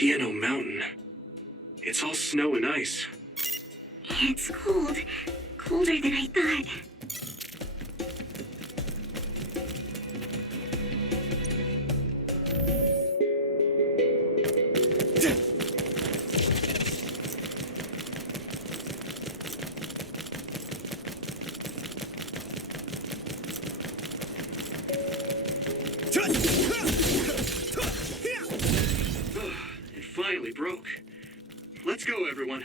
Hieno Mountain. It's all snow and ice. It's cold. Colder than I thought. It finally broke. Let's go, everyone.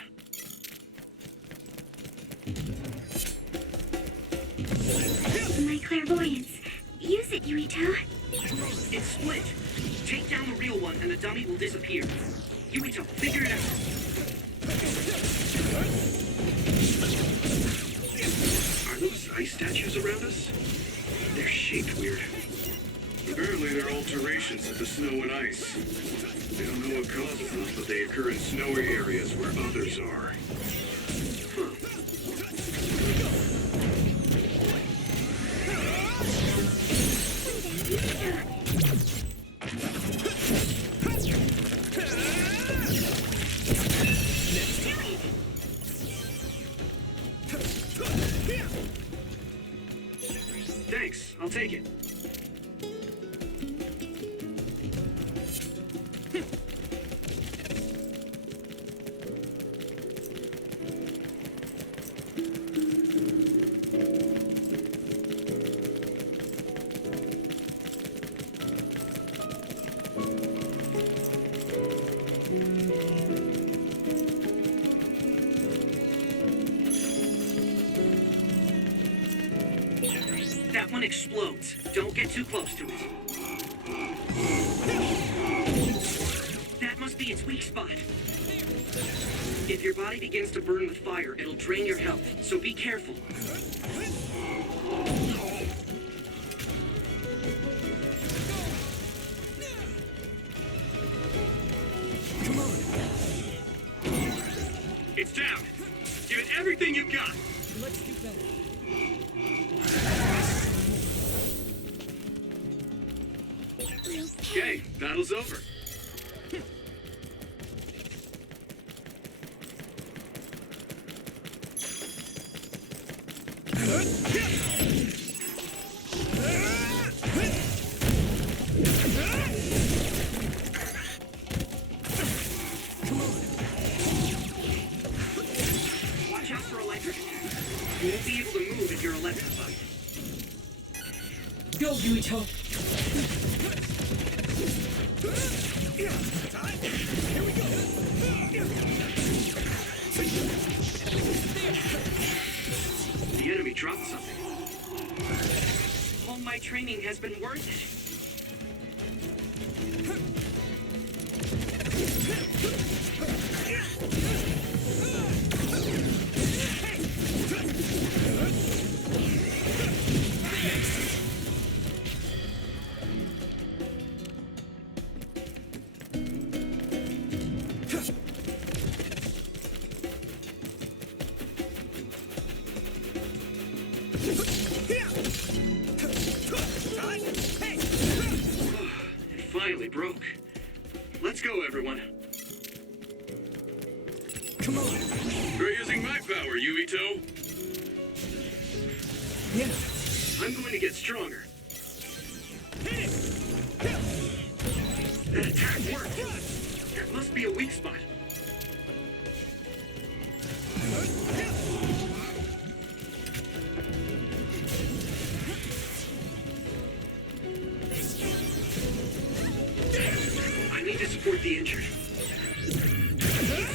My clairvoyance. Use it, Yuito. It's split. Take down the real one and the dummy will disappear. Yuito, figure it out. Are those ice statues around us? They're shaped weird. Apparently they're alterations of the snow and ice. They don't know what causes them, but they occur in snowy areas where others are. Huh. Thanks, I'll take it. That one explodes. Don't get too close to it. That must be its weak spot. If your body begins to burn with fire, it'll drain your health, so be careful. Come on. It's down. Give it everything you've got. Let's do better. Okay, battle's over. Watch out for electric. You won't be able to move if you're electrified. Go, Yuito. Here we go. The enemy dropped something. All my training has been worth it. It finally broke. Let's go, everyone. Come on. You're using my power, Yuito. Yeah. I'm going to get stronger. That attack worked. That must be a weak spot. I need to support the injured.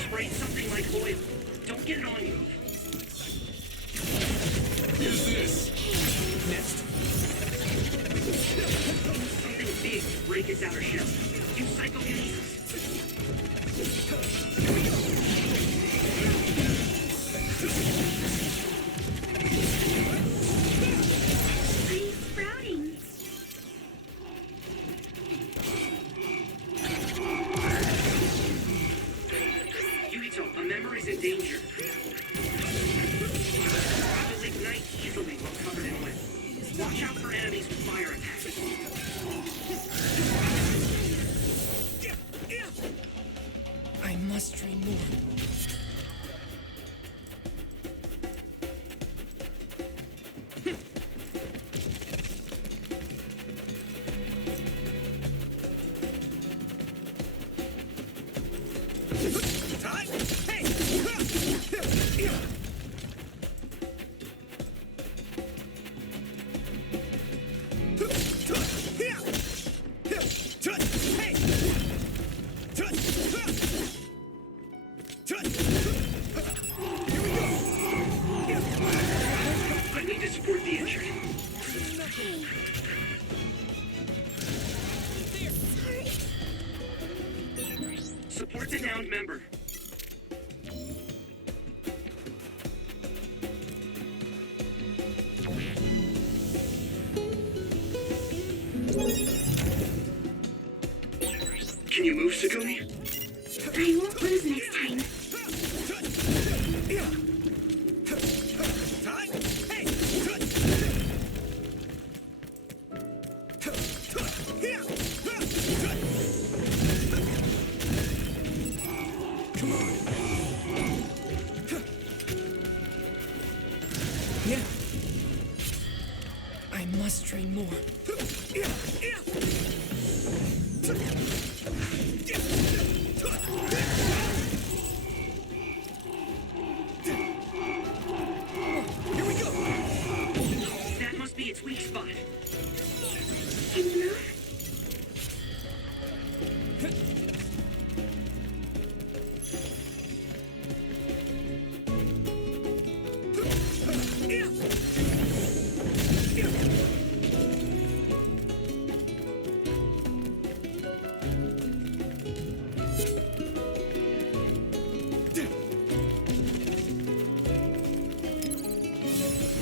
Spray something like oil. Don't get it on you. Use this. Next. Something big to break its outer shell. Use psychokinesis. member. Can you move, Segumi? I won't lose next time. Come on. Yeah. I must train more. Here we go. That must be its weak spot. Can you move?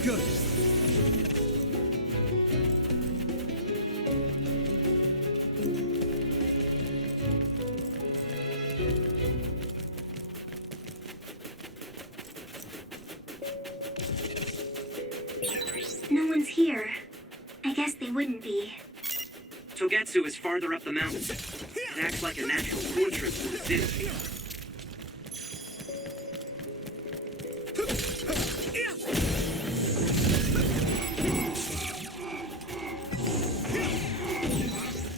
Good. No one's here. I guess they wouldn't be. Togetsu is farther up the mountain. It acts like a natural fortress for the city.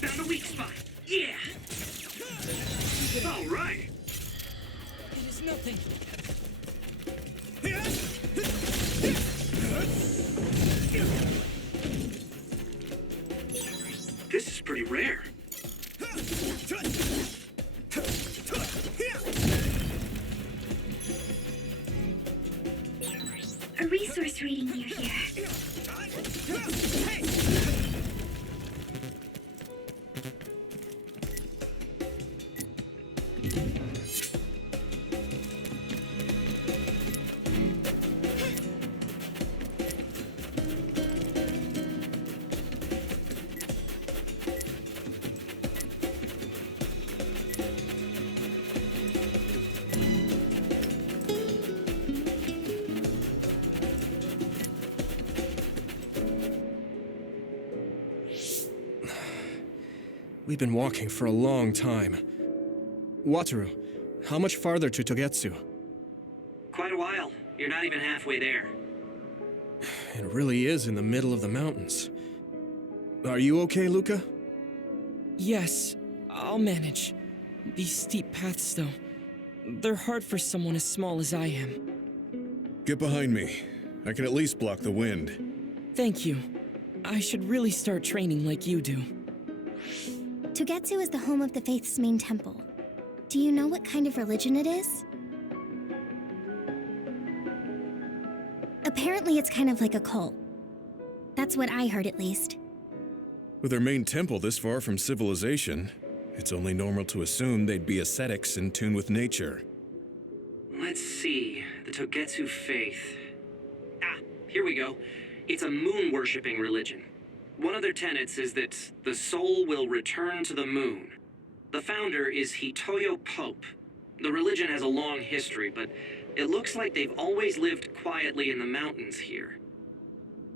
Found a weak spot. Yeah. All right. It is nothing. This is pretty rare. A resource reading near here. We've been walking for a long time. Wataru, how much farther to Togetsu? Quite a while. You're not even halfway there. It really is in the middle of the mountains. Are you okay, Luca? Yes, I'll manage. These steep paths, though, they're hard for someone as small as I am. Get behind me. I can at least block the wind. Thank you. I should really start training like you do. Togetsu is the home of the Faith's main temple. Do you know what kind of religion it is? Apparently it's kind of like a cult. That's what I heard, at least. With their main temple this far from civilization, it's only normal to assume they'd be ascetics in tune with nature. Let's see. The Togetsu faith. Ah, here we go. It's a moon-worshipping religion. One of their tenets is that the soul will return to the moon. The founder is Hitoyo Pope. The religion has a long history, but it looks like they've always lived quietly in the mountains here.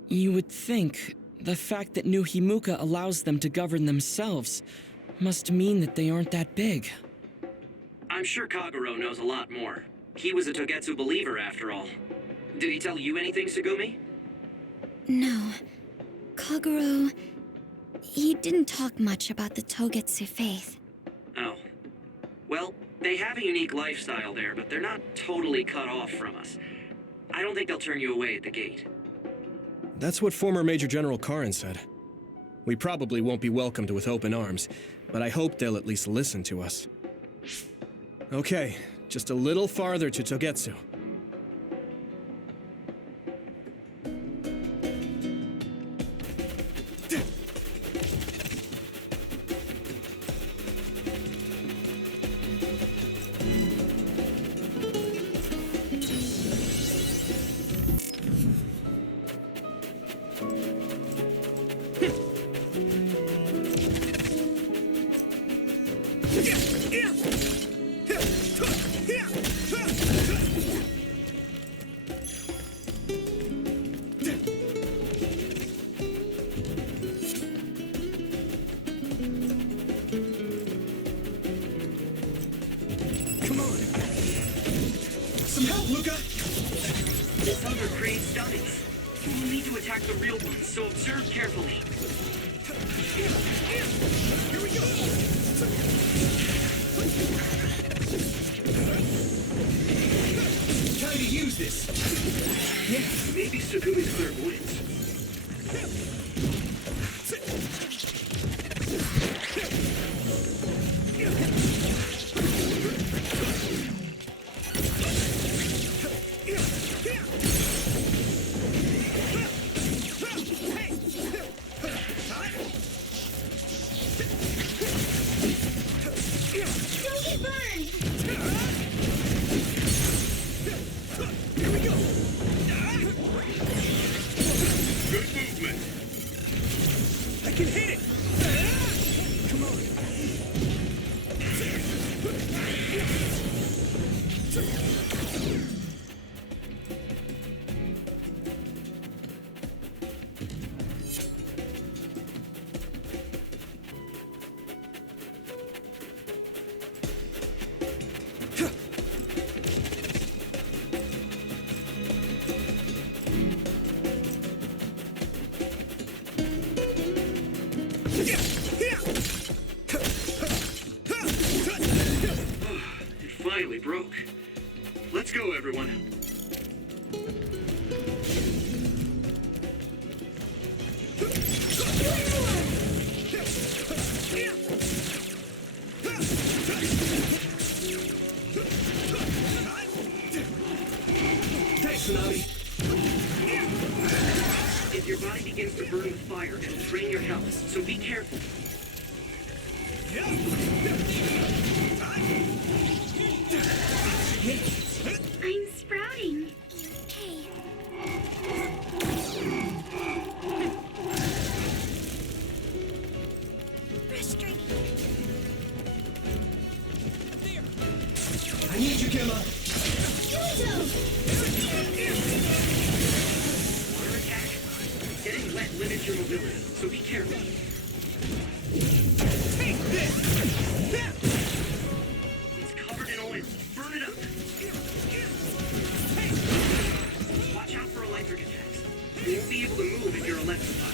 You would think the fact that New Himuka allows them to govern themselves must mean that they aren't that big. I'm sure Kagero knows a lot more. He was a Togetsu believer, after all. Did he tell you anything, Segumi? No. Kagero... he didn't talk much about the Togetsu faith. Oh. Well, they have a unique lifestyle there, but they're not totally cut off from us. I don't think they'll turn you away at the gate. That's what former Major General Karin said. We probably won't be welcomed with open arms, but I hope they'll at least listen to us. Okay, just a little farther to Togetsu. or create studies. We'll need to attack the real ones, so observe carefully. Here we go! Time to use this! Yeah, maybe Sukumi's clairvoyance. Finally broke. Let's go, everyone. Thanks, Tsunami. If your body begins to burn with fire, it'll drain your health, so be careful. I'm sprouting. Hey, frustrating. I need you, Gemma. Yuito! Water attack. Getting wet limits your mobility, so be careful. Take this! It's covered in oil. Burn it up. Watch out for electric attacks. You won't be able to move if you're electrified.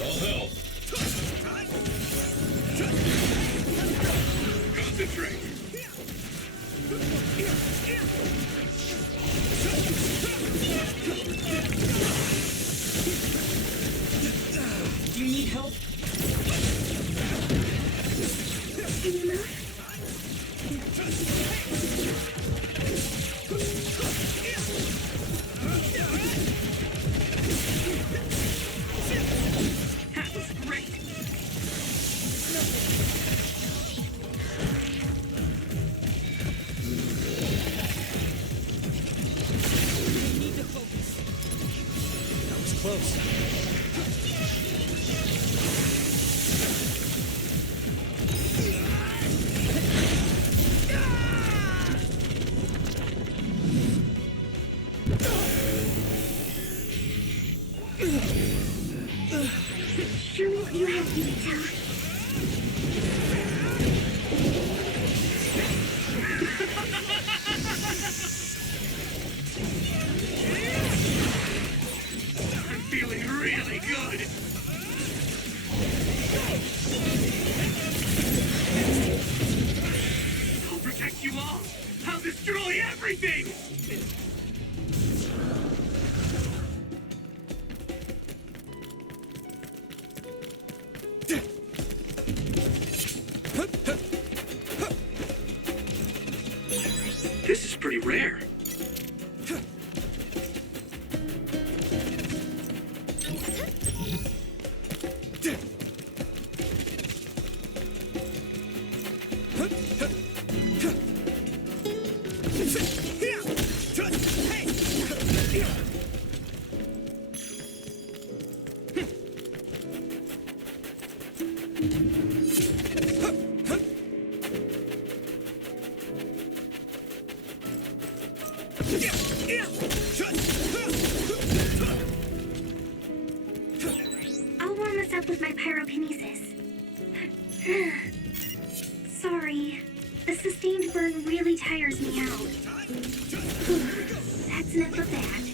I'll help. Concentrate. Do you need help? Can you move? That was great. We need to focus. That was close. Show me what you have, Yuito. I'm feeling really good. I'll protect you all. I'll destroy everything. This is pretty rare. I'll warm us up with my pyrokinesis. Sorry. The sustained wind burn really tires me out. Whew, that's enough of that.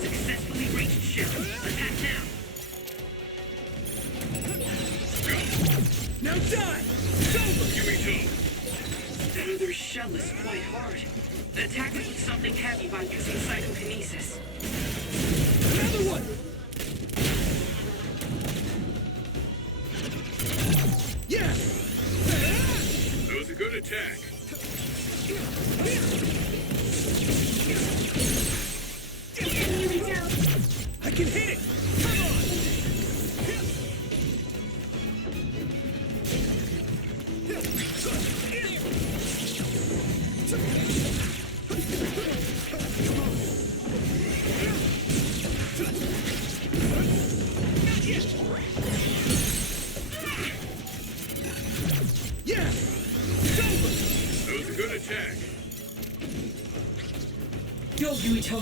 Successfully reached ship. Attack now. Now die! It's over! Yuito! That other shell is quite hard. Attack it with something heavy by using psychokinesis. Another one! Yeah! That was a good attack. Get him, Yuito! I can hit it! Come on! Yeah! It's over! That was a good attack. Go, Yuito!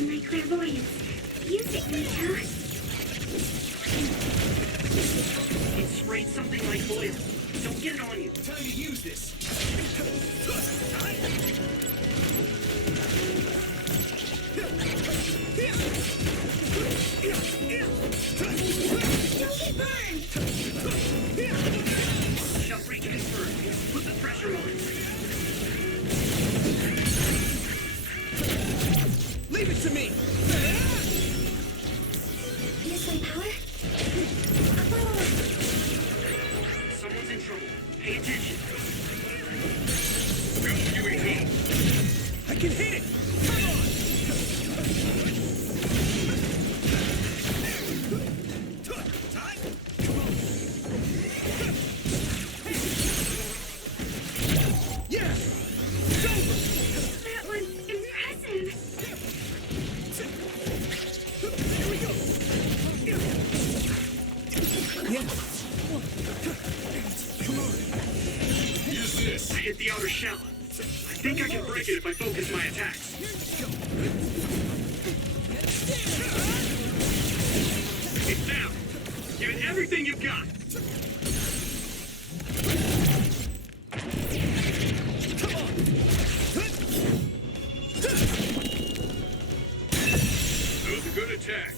My clairvoyance. Use it, Yuito. It sprayed something like oil. Don't get it on you. Time to use this! Don't get burned! Shell breach confirmed. Put the pressure on. Leave it to me! Use my power? Someone's in trouble. Pay attention. Go, Yuito! I can hit it! Come on! Yeah! It's over! That was impressive. Here we go! Yeah! Come on! Use this! I hit the outer shell. I think I can break it if I focus my attacks. It's down. Give it everything you've got. Come on! That was a good attack.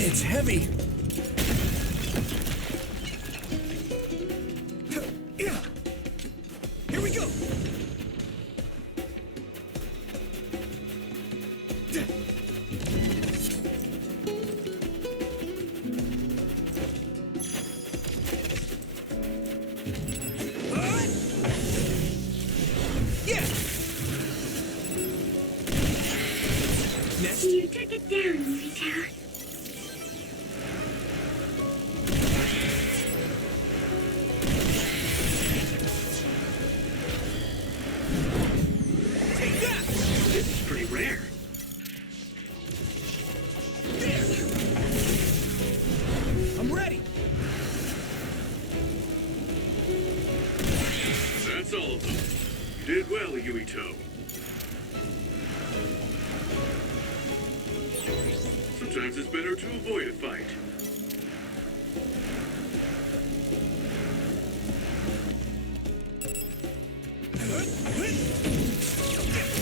It's heavy! Here we go! Yeah! Next. You took it down, Yuito. Take that! This is pretty rare. There! I'm ready! That's all of them. You did well, Yuito. Sometimes it's better to avoid a fight.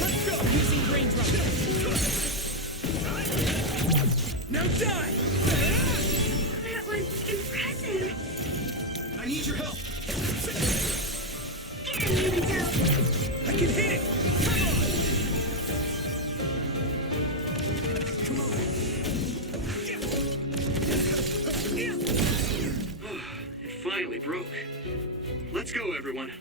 Let's go! Using brain drop. Now die! That was impressive. I need your help. Get him, Yuito. I can hit it! broke. Let's go, everyone.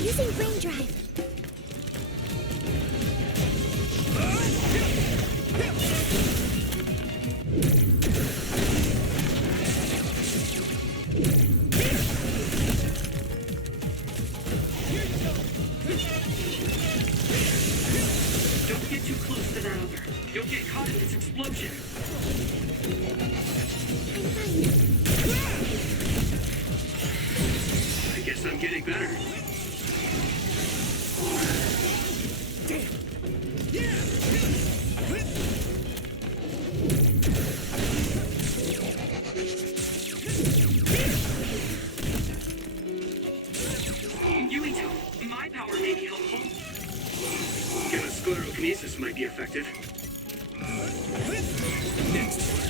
Using brain drive. Don't get too close to that other. You'll get caught in its explosion. I guess I'm getting better. Yuito, my power may be helpful. Psychokinesis might be effective.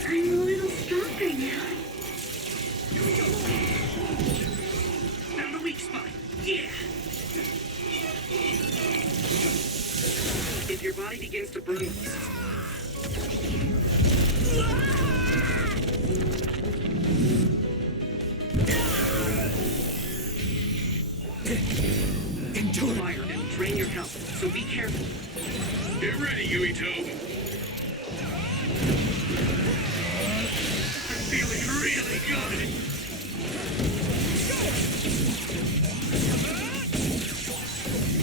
I'm a little stronger now. Found a weak spot. Yeah. If your body begins to burn, fire and drain your health, so be careful. Get ready, Yuito. I'm feeling really good.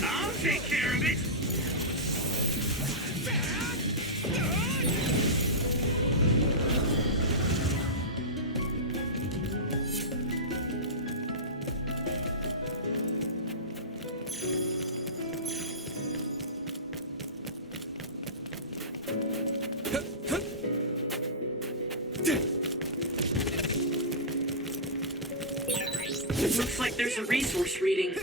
I'll take care of it. Looks like there's a resource reading.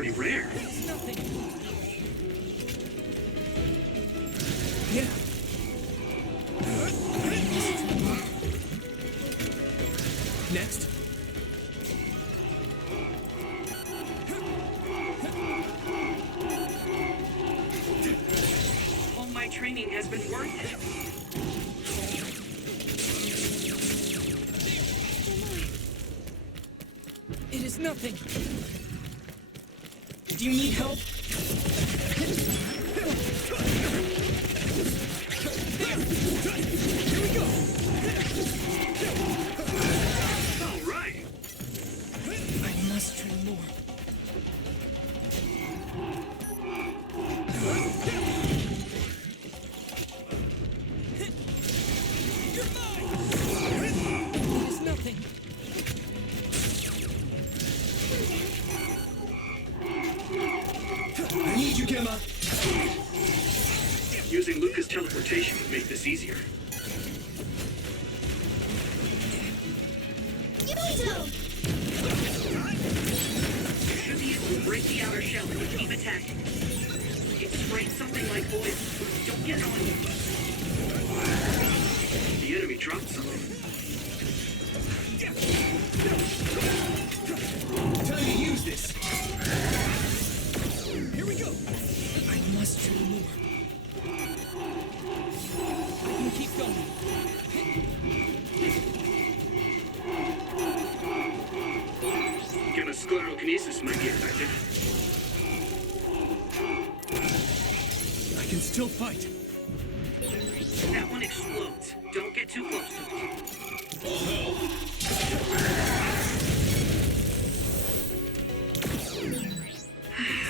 pretty rare. Yeah. Next. All my training has been worth it. It is nothing. Do you need help? Here we go. All right. I must train more. You're mine. It is nothing. I need you, Gemma. Using Luca's teleportation would make this easier. Yuito! Should be able to break the outer shell and keep attacking. It sprayed something like oil. Don't get on you. The enemy dropped something. Time to use this. Here we go. I must train more. I can keep going. Gamma sclerokinesis might be effective. I can still fight. That one explodes. Don't get too close to it.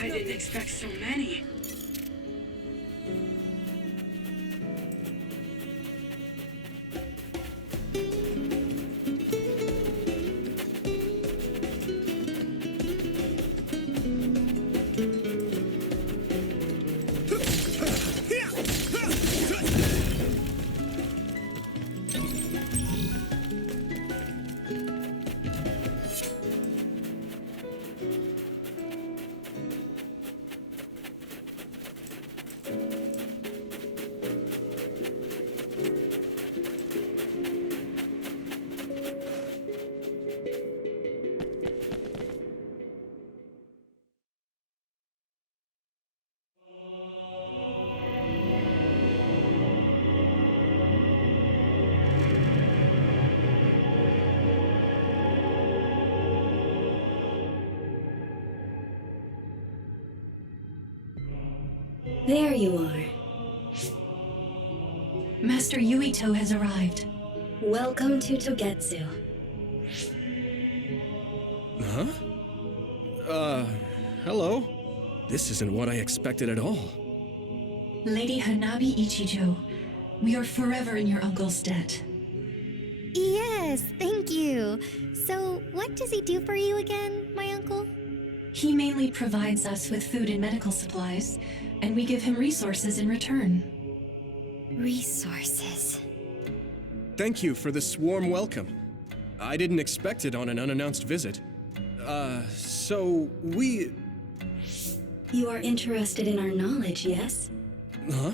I didn't expect so many. There you are. Master Yuito has arrived. Welcome to Togetsu. Huh? Hello? This isn't what I expected at all. Lady Hanabi Ichijo, we are forever in your uncle's debt. Yes, thank you. So, what does he do for you again, my uncle? He mainly provides us with food and medical supplies, and we give him resources in return. Resources. Thank you for this warm welcome. I didn't expect it on an unannounced visit. So we... You are interested in our knowledge, yes? Huh?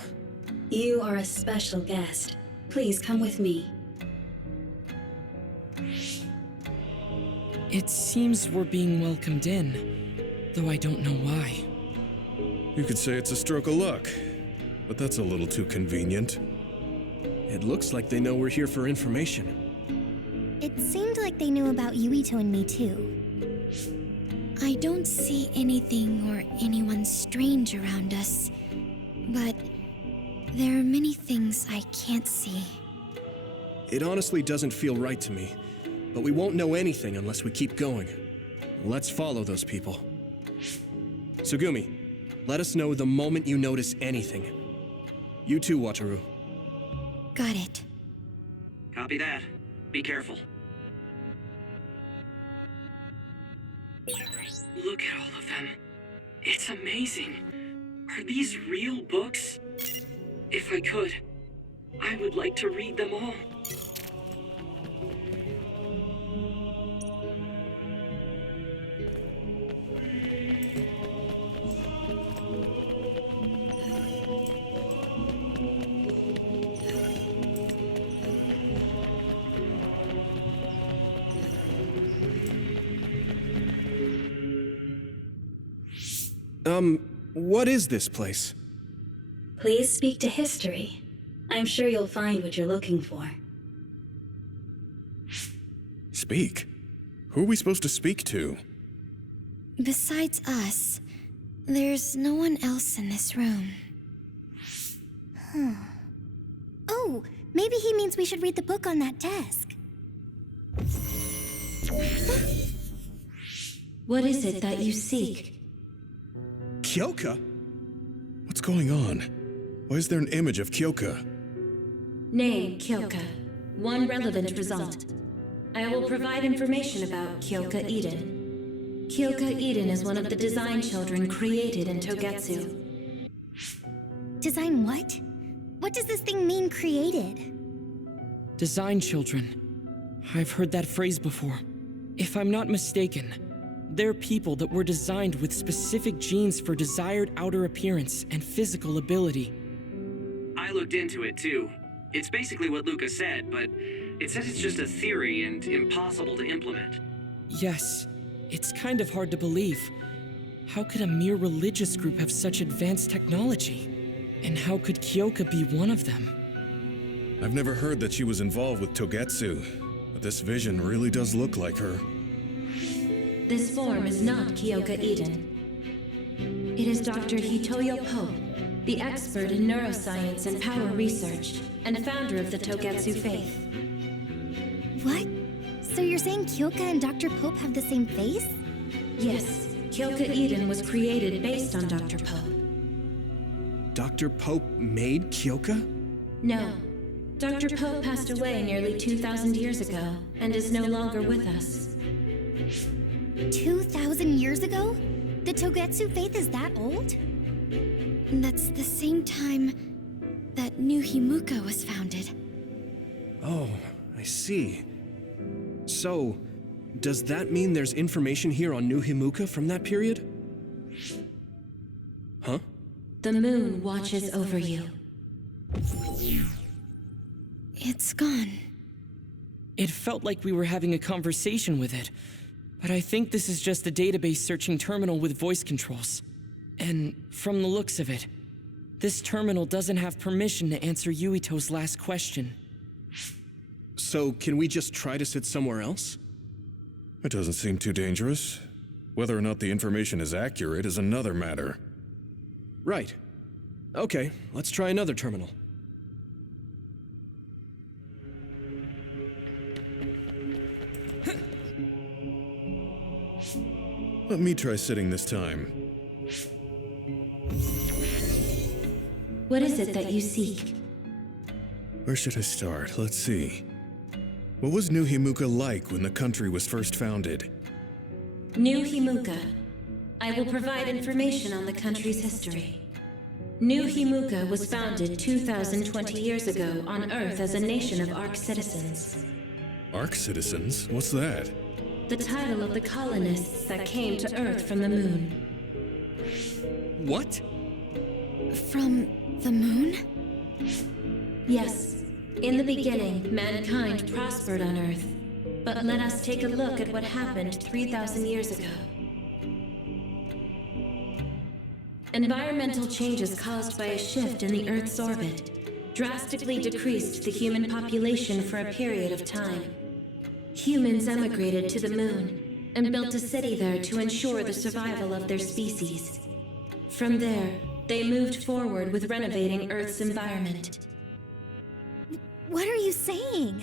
You are a special guest. Please come with me. It seems we're being welcomed in, though I don't know why. You could say it's a stroke of luck, but that's a little too convenient. It looks like they know we're here for information. It seemed like they knew about Yuito and me too. I don't see anything or anyone strange around us, but there are many things I can't see. It honestly doesn't feel right to me, but we won't know anything unless we keep going. Let's follow those people. Tsugumi, let us know the moment you notice anything. You too, Wataru. Got it. Copy that. Be careful. Look at all of them. It's amazing. Are these real books? If I could, I would like to read them all. What is this place? Please speak to history. I'm sure you'll find what you're looking for. Speak? Who are we supposed to speak to? Besides us, there's no one else in this room. Oh, maybe he means we should read the book on that desk. What is it that you seek? Kyoka? What's going on? Why is there an image of Kyoka? Name, Kyoka. One relevant result. I will provide information about Kyoka Eden. Kyoka Eden is one of the design children created in Togetsu. Design what? What does this thing mean, created? Design children. I've heard that phrase before. If I'm not mistaken, they're people that were designed with specific genes for desired outer appearance and physical ability. I looked into it too. It's basically what Luca said, but it says it's just a theory and impossible to implement. Yes, it's kind of hard to believe. How could a mere religious group have such advanced technology? And how could Kyoka be one of them? I've never heard that she was involved with Togetsu, but this vision really does look like her. This form is not Kyoka Eden. It is Dr. Hitoyo Pope, the expert in neuroscience and power research, and founder of the Togetsu faith. What? So you're saying Kyoka and Dr. Pope have the same face? Yes, Kyoka Eden was created based on Dr. Pope. Dr. Pope made Kyoka? No. Dr. Pope passed away nearly 2,000 years ago, and is no longer with us. 2,000 years ago? The Togetsu faith is that old? That's the same time that New Himuka was founded. Oh, I see. So, does that mean there's information here on New Himuka from that period? Huh? The moon watches over you. It's gone. It felt like we were having a conversation with it, but I think this is just a database searching terminal with voice controls. And from the looks of it, this terminal doesn't have permission to answer Yuito's last question. So, can we just try to sit somewhere else? It doesn't seem too dangerous. Whether or not the information is accurate is another matter. Right. Okay, let's try another terminal. Let me try sitting this time. What is it that you seek? Where should I start? Let's see. What was New Himuka like when the country was first founded? New Himuka. I will provide information on the country's history. New Himuka was founded 2,020 years ago on Earth as a nation of Ark citizens. Ark citizens? What's that? The title of the colonists that came to Earth from the moon. What? From the moon? Yes. In the beginning, mankind prospered on Earth. But let us take a look at what happened 3,000 years ago. Environmental changes caused by a shift in the Earth's orbit drastically decreased the human population for a period of time. Humans emigrated to the moon and built a city there to ensure the survival of their species. From there, they moved forward with renovating Earth's environment. What are you saying?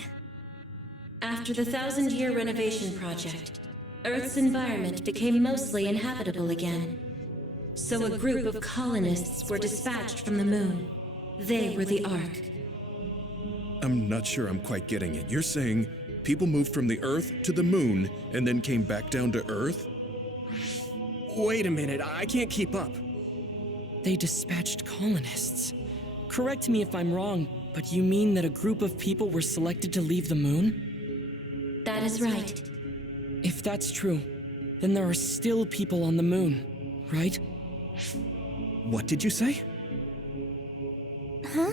After the 1,000-year renovation project, Earth's environment became mostly inhabitable again. So a group of colonists were dispatched from the moon. They were the Ark. I'm not sure I'm quite getting it. You're saying people moved from the Earth to the moon and then came back down to Earth? Wait a minute, I can't keep up. They dispatched colonists. Correct me if I'm wrong, but you mean that a group of people were selected to leave the moon? That is right. If that's true, then there are still people on the moon, right? What did you say? Huh?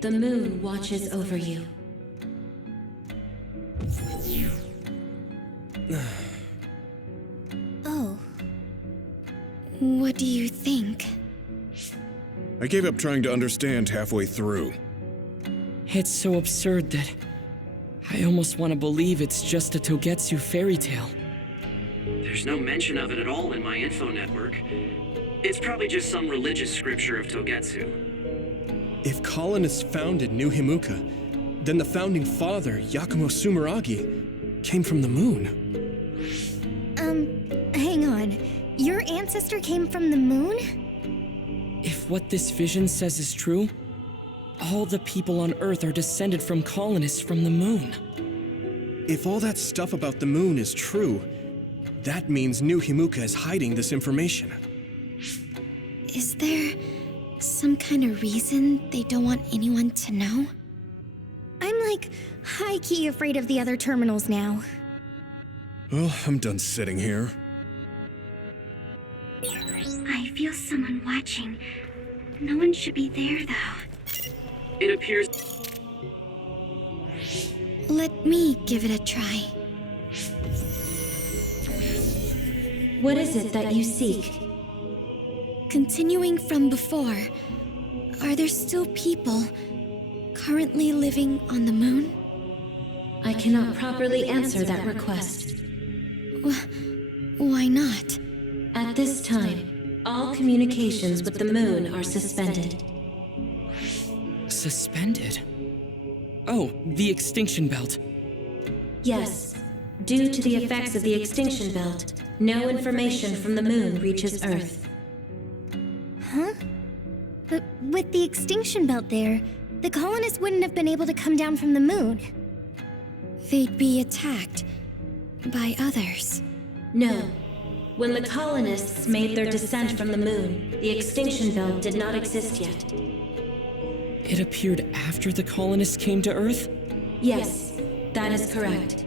The moon watches over you. Oh. What do you think? I gave up trying to understand halfway through. It's so absurd that I almost want to believe it's just a Togetsu fairy tale. There's no mention of it at all in my info network. It's probably just some religious scripture of Togetsu. If colonists founded New Himuka, then the founding father, Yuito Sumeragi, came from the moon. Hang on. Your ancestor came from the moon? If what this vision says is true, all the people on Earth are descended from colonists from the moon. If all that stuff about the moon is true, that means New Himuka is hiding this information. Is there some kind of reason they don't want anyone to know? I'm like high-key afraid of the other terminals now. Well, I'm done sitting here. I feel someone watching. No one should be there, though. It appears... Let me give it a try. What is it that you seek? Continuing from before, are there still people currently living on the moon? I cannot properly answer that request. Why not? At this time, all communications with the moon are suspended. Suspended? Oh, the extinction belt. Yes. Due to the effects of the extinction belt, no information from the moon reaches Earth. Huh? But with the extinction belt there, the colonists wouldn't have been able to come down from the moon. They'd be attacked by others. No. When the colonists made their descent from the moon, the extinction belt did not exist yet. It appeared after the colonists came to Earth? Yes, that is correct.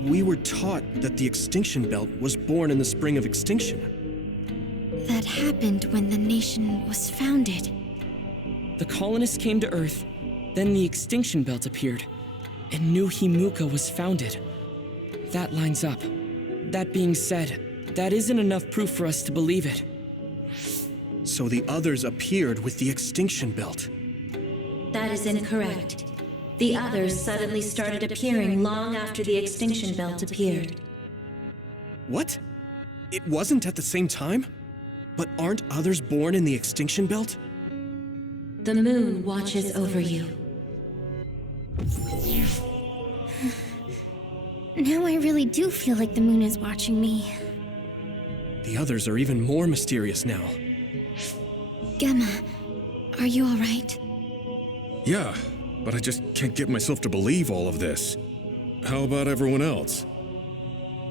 We were taught that the extinction belt was born in the spring of extinction. That happened when the nation was founded. The colonists came to Earth, then the extinction belt appeared, and New Himuka was founded. That lines up. That being said, that isn't enough proof for us to believe it. So the others appeared with the extinction belt. That is incorrect. The others suddenly started appearing long after the extinction belt appeared. What? It wasn't at the same time? But aren't others born in the extinction belt? The moon watches over you. Now I really do feel like the moon is watching me. The others are even more mysterious now. Gemma, are you alright? Yeah, but I just can't get myself to believe all of this. How about everyone else?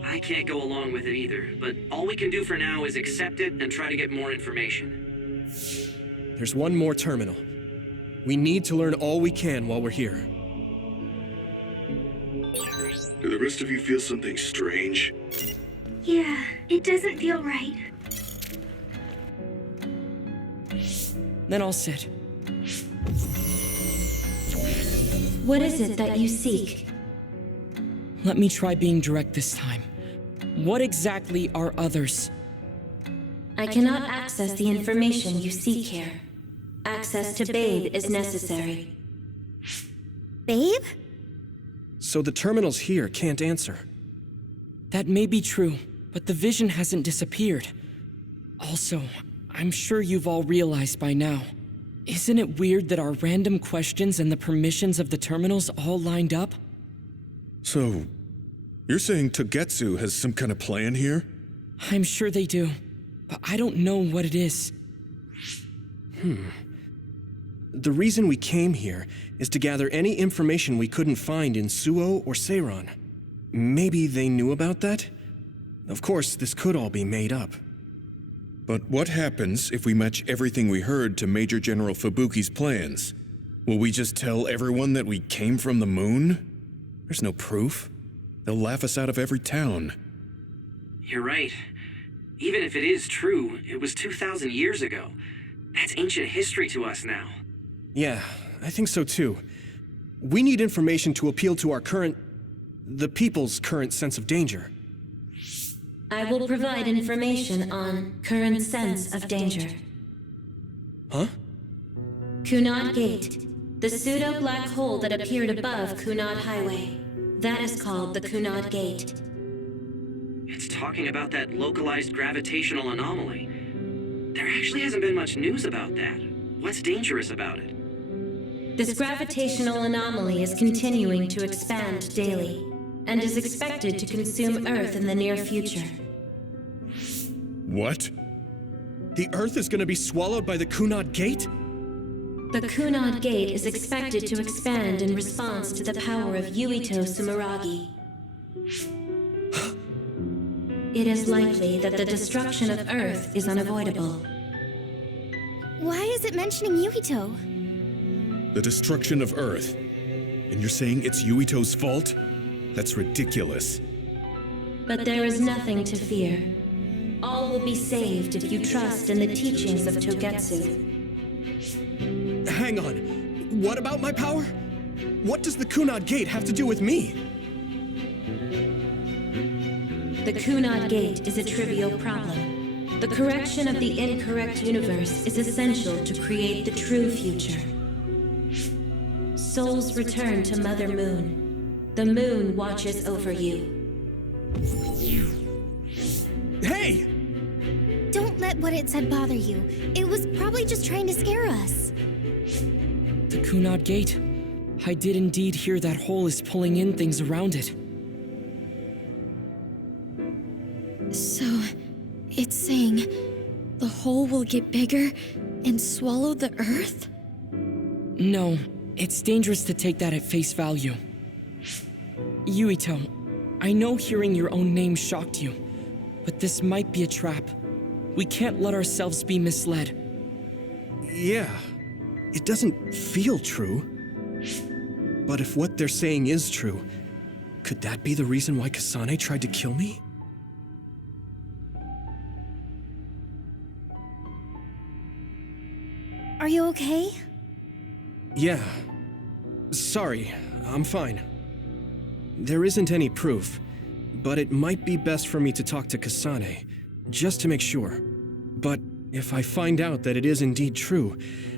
I can't go along with it either, but all we can do for now is accept it and try to get more information. There's one more terminal. We need to learn all we can while we're here. Do the rest of you feel something strange? Yeah, it doesn't feel right. Then I'll sit. What is it that you seek? Let me try being direct this time. What exactly are others? I cannot access the information you seek here. Access to Babe is necessary. Babe? So the terminals here can't answer. That may be true, but the vision hasn't disappeared. Also, I'm sure you've all realized by now. Isn't it weird that our random questions and the permissions of the terminals all lined up? So, you're saying Togetsu has some kind of plan here? I'm sure they do, but I don't know what it is. The reason we came here is to gather any information we couldn't find in Suo or Seiron. Maybe they knew about that? Of course, this could all be made up. But what happens if we match everything we heard to Major General Fubuki's plans? Will we just tell everyone that we came from the moon? There's no proof. They'll laugh us out of every town. You're right. Even if it is true, it was 2,000 years ago. That's ancient history to us now. Yeah, I think so too. We need information to appeal to our the people's current sense of danger. I will provide information on current sense of danger. Huh? Kunad Gate, the pseudo-black hole that appeared above Kunad Highway. That is called the Kunad Gate. It's talking about that localized gravitational anomaly. There actually hasn't been much news about that. What's dangerous about it? This gravitational anomaly is continuing to expand daily, and is expected to consume Earth in the near future. What? The Earth is gonna be swallowed by the Kunad Gate? The Kunad Gate is expected to expand in response to the power of Yuito Sumeragi. It is likely that the destruction of Earth is unavoidable. Why is it mentioning Yuito? The destruction of Earth. And you're saying it's Yuito's fault? That's ridiculous. But there is nothing to fear. All will be saved if you trust in the teachings of Togetsu. Hang on. What about my power? What does the Kunad Gate have to do with me? The Kunad Gate is a trivial problem. The correction of the incorrect universe is essential to create the true future. Souls return to Mother Moon. The moon watches over you. Hey! Don't let what it said bother you. It was probably just trying to scare us. The Kunad Gate. I did indeed hear that hole is pulling in things around it. So, it's saying the hole will get bigger and swallow the Earth? No, it's dangerous to take that at face value. Yuito, I know hearing your own name shocked you, but this might be a trap. We can't let ourselves be misled. Yeah, it doesn't feel true. But if what they're saying is true, could that be the reason why Kasane tried to kill me? Are you okay? Yeah. Sorry, I'm fine. There isn't any proof, but it might be best for me to talk to Kasane, just to make sure. But if I find out that it is indeed true,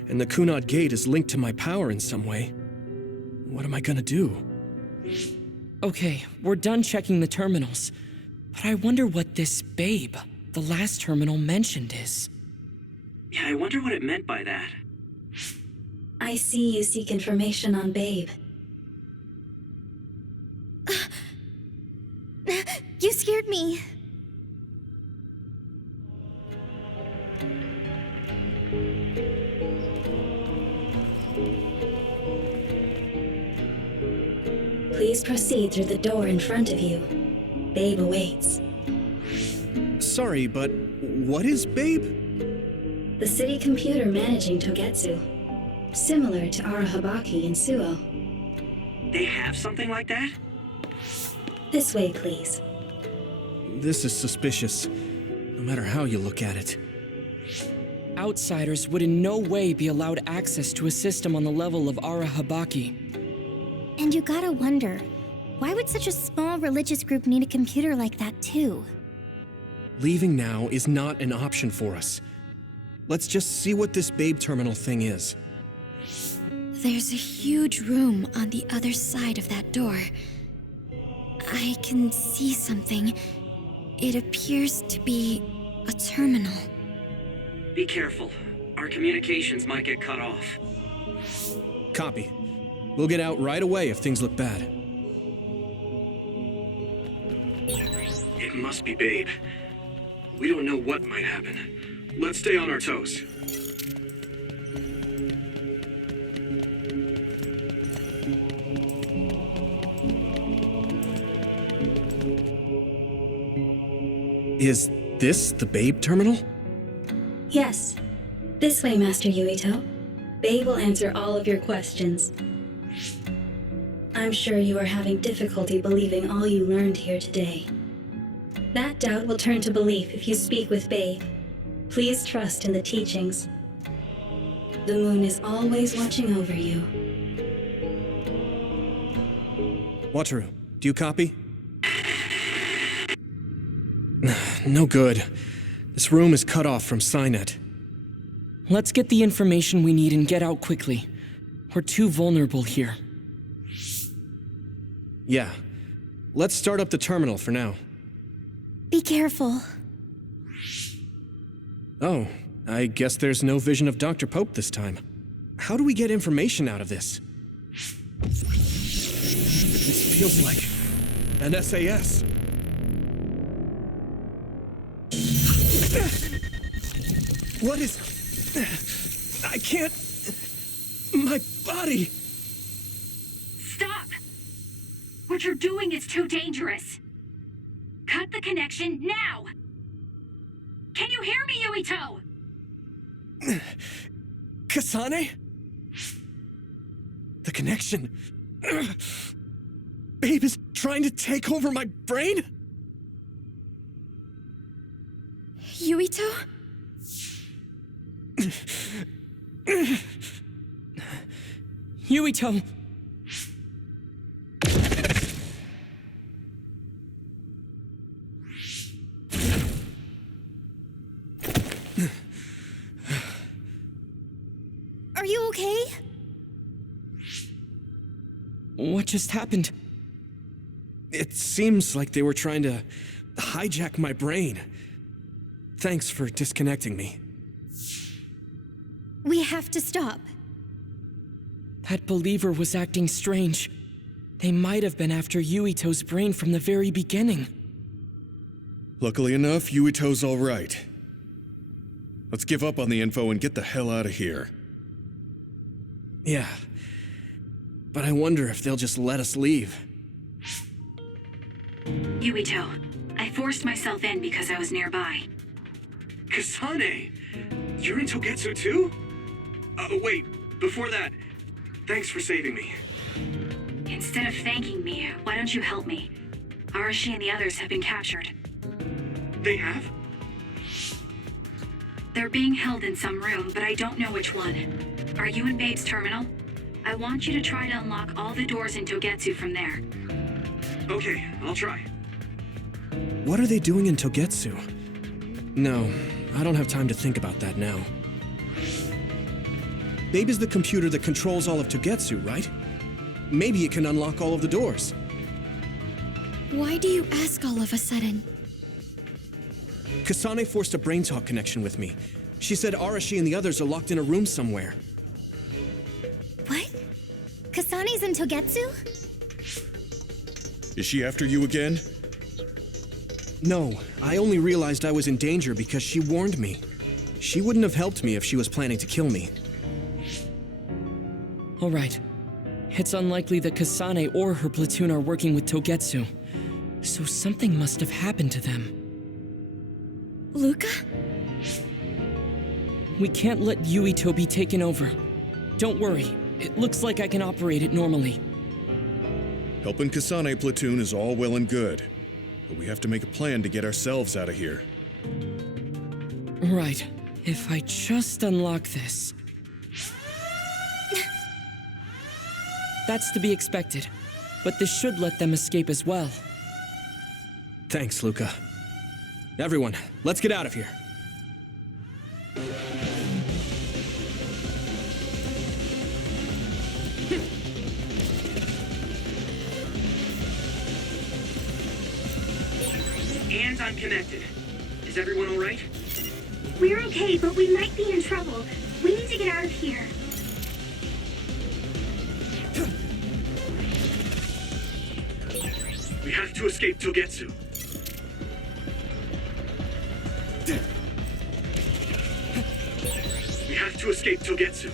and the Kunad Gate is linked to my power in some way, what am I gonna do? Okay, we're done checking the terminals. But I wonder what this babe, the last terminal mentioned, is. Yeah, I wonder what it meant by that. I see you seek information on Babe. You scared me. Please proceed through the door in front of you. Babe awaits. Sorry, but what is Babe? The city computer managing Togetsu. Similar to Arahabaki in Suo. They have something like that? This way, please. This is suspicious, no matter how you look at it. Outsiders would in no way be allowed access to a system on the level of Arahabaki. And you gotta wonder, why would such a small religious group need a computer like that too? Leaving now is not an option for us. Let's just see what this Babe terminal thing is. There's a huge room on the other side of that door. I can see something. It appears to be a terminal. Be careful. Our communications might get cut off. Copy. We'll get out right away if things look bad. It must be Babe. We don't know what might happen. Let's stay on our toes. Is this the Babe terminal? Yes. This way, Master Yuito. Babe will answer all of your questions. I'm sure you are having difficulty believing all you learned here today. That doubt will turn to belief if you speak with Babe. Please trust in the teachings. The moon is always watching over you. Wataru, do you copy? No good. This room is cut off from Cynet. Let's get the information we need and get out quickly. We're too vulnerable here. Yeah. Let's start up the terminal for now. Be careful. Oh, I guess there's no vision of Dr. Pope this time. How do we get information out of this? This feels like an SAS. What is... I can't... My body... Stop! What you're doing is too dangerous. Cut the connection now! Can you hear me, Yuito? Kasane? The connection... Babe is trying to take over my brain? Yuito? Yuito! Are you okay? What just happened? It seems like they were trying to hijack my brain. Thanks for disconnecting me. We have to stop. That believer was acting strange. They might have been after Yuito's brain from the very beginning. Luckily enough, Yuito's all right. Let's give up on the info and get the hell out of here. Yeah. But I wonder if they'll just let us leave. Yuito, I forced myself in because I was nearby. Kasane! You're in Togetsu too? Wait, before that, thanks for saving me. Instead of thanking me, why don't you help me? Arashi and the others have been captured. They have? They're being held in some room, but I don't know which one. Are you in Babe's terminal? I want you to try to unlock all the doors in Togetsu from there. Okay, I'll try. What are they doing in Togetsu? No, I don't have time to think about that now. Babe is the computer that controls all of Togetsu, right? Maybe it can unlock all of the doors. Why do you ask all of a sudden? Kasane forced a brain talk connection with me. She said Arashi and the others are locked in a room somewhere. What? Kasane's in Togetsu? Is she after you again? No, I only realized I was in danger because she warned me. She wouldn't have helped me if she was planning to kill me. All right. It's unlikely that Kasane or her platoon are working with Togetsu. So something must have happened to them. Luca? We can't let Yuito be taken over. Don't worry. It looks like I can operate it normally. Helping Kasane platoon is all well and good, but we have to make a plan to get ourselves out of here. Right. If I just unlock this... That's to be expected, but this should let them escape as well. Thanks, Luca. Everyone, let's get out of here. And I'm connected. Is everyone all right? We're okay, but we might be in trouble. We need to get out of here. We have to escape Togetsu. We have to escape Togetsu.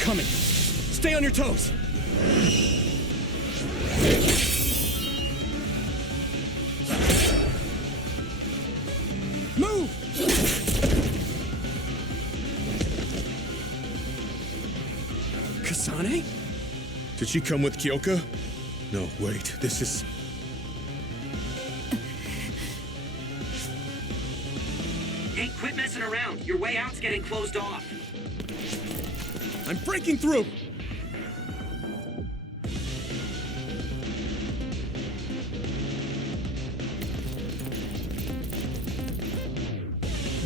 Coming. Stay on your toes. Move! Kasane? Did she come with Kyoka? No, wait, this is... Hey, quit messing around. Your way out's getting closed off. I'm breaking through!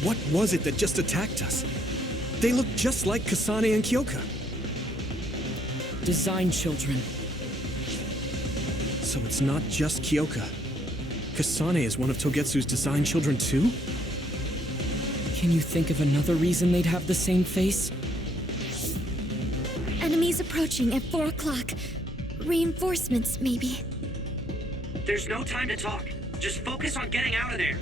What was it that just attacked us? They look just like Kasane and Kyoka. Design children. So it's not just Kyoka. Kasane is one of Togetsu's design children too? Can you think of another reason they'd have the same face? Enemies approaching at 4 o'clock. Reinforcements, maybe. There's no time to talk. Just focus on getting out of there.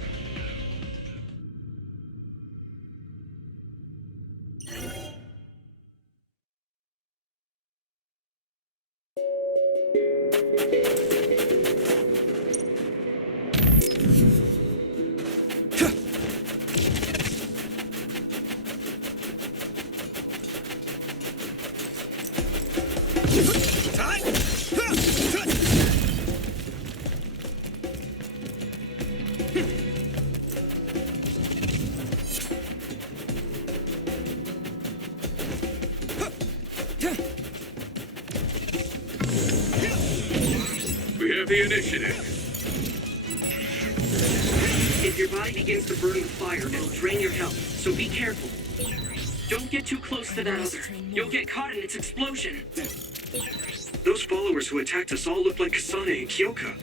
We have the initiative. If your body begins to burn with fire, it'll drain your health, so be careful. Don't get too close to that other. You'll get caught in its explosion. Those followers who attacked us all look like Kasane and Kyoka.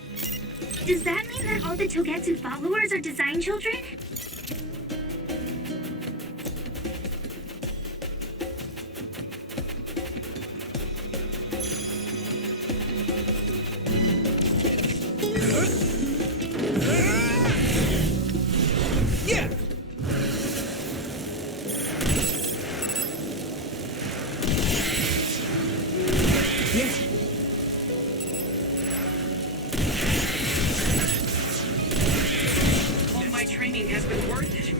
Does that mean that all the Togetsu followers are design children? Yeah! Yes! All my training has been worth it.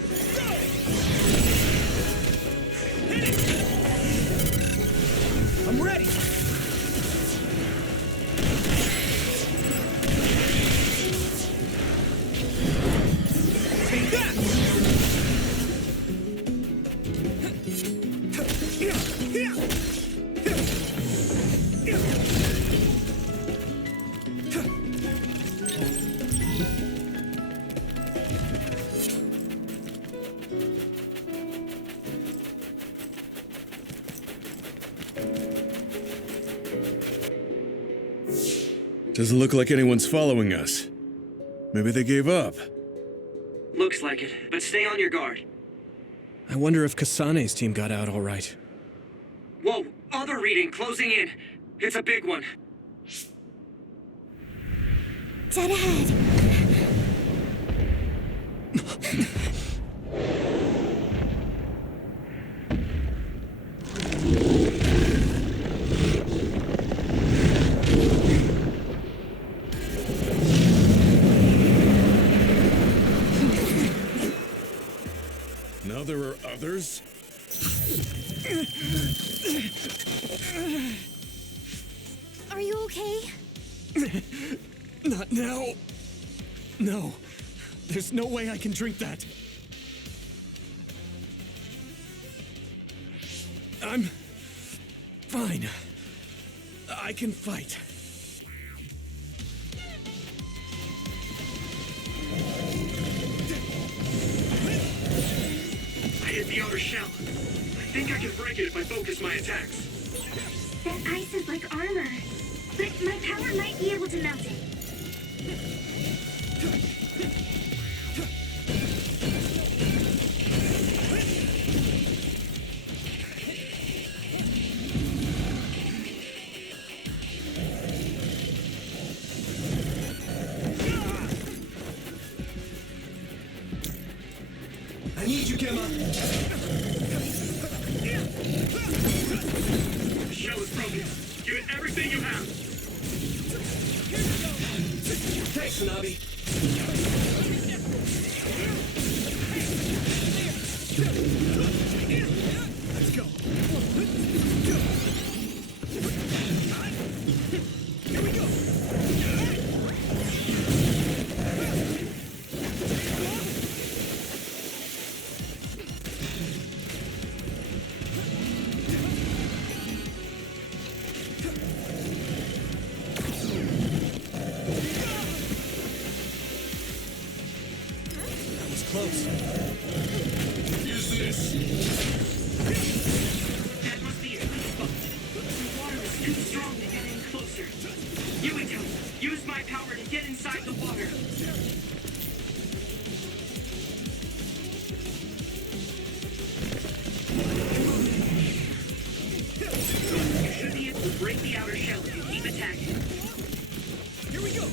I'm ready! Take that! Doesn't look like anyone's following us. Maybe they gave up. Looks like it, but stay on your guard. I wonder if Kasane's team got out all right. Whoa, other reading closing in. It's a big one. Dead ahead. Now there are others? Are you okay? Not now. No. There's no way I can drink that. I'm fine. I can fight. I hit the outer shell. I think I can break it if I focus my attacks. That ice is like armor. But my power might be able to melt it. I need you, Gemma. The shell is broken. Give it everything you have. Thanks, Hanabi. Let's go. Here we go. outer shell if you keep attacking. Here we go!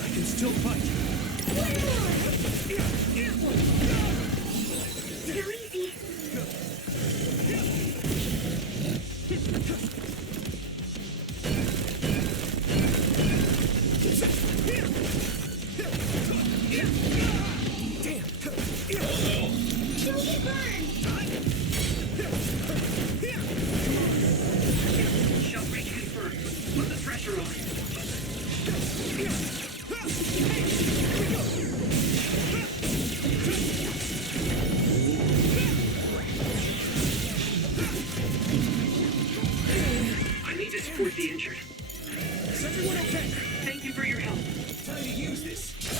I can still fight. Go easy. Don't get burned. Shell breach confirmed. Put the pressure on. I need to support the injured. Is everyone okay? Thank you for your help. Time to use this. I'm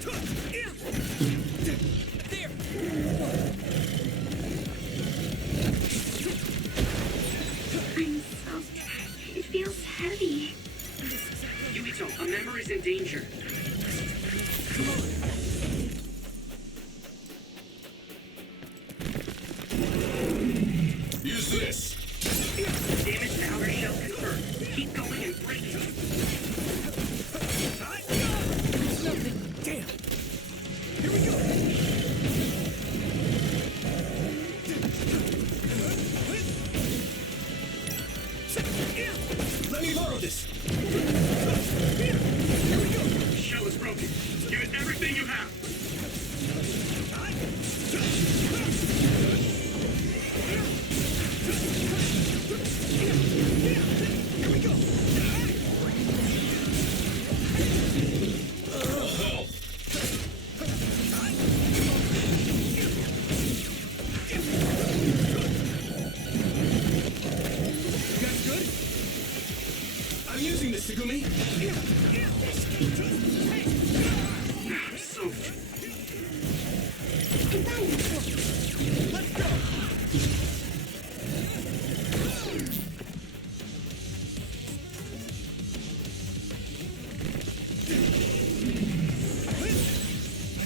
so... It feels heavy. Yuito, a member is in danger. Use this. Damage to outer shell confirmed. Keep going and break it. Damn! Here we go! Let me borrow this! Here we go! The shell is broken. Give it everything you have. Here we go! You guys good? I'm using this, Segumi. I'm soaked. Let's go!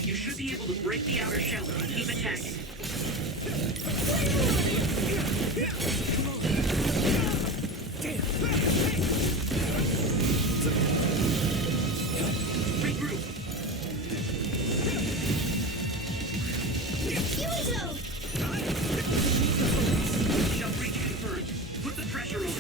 You should be able to break the outer shell if you keep attacking. Regroup. Yuito! Shell breach confirmed. Put the pressure on.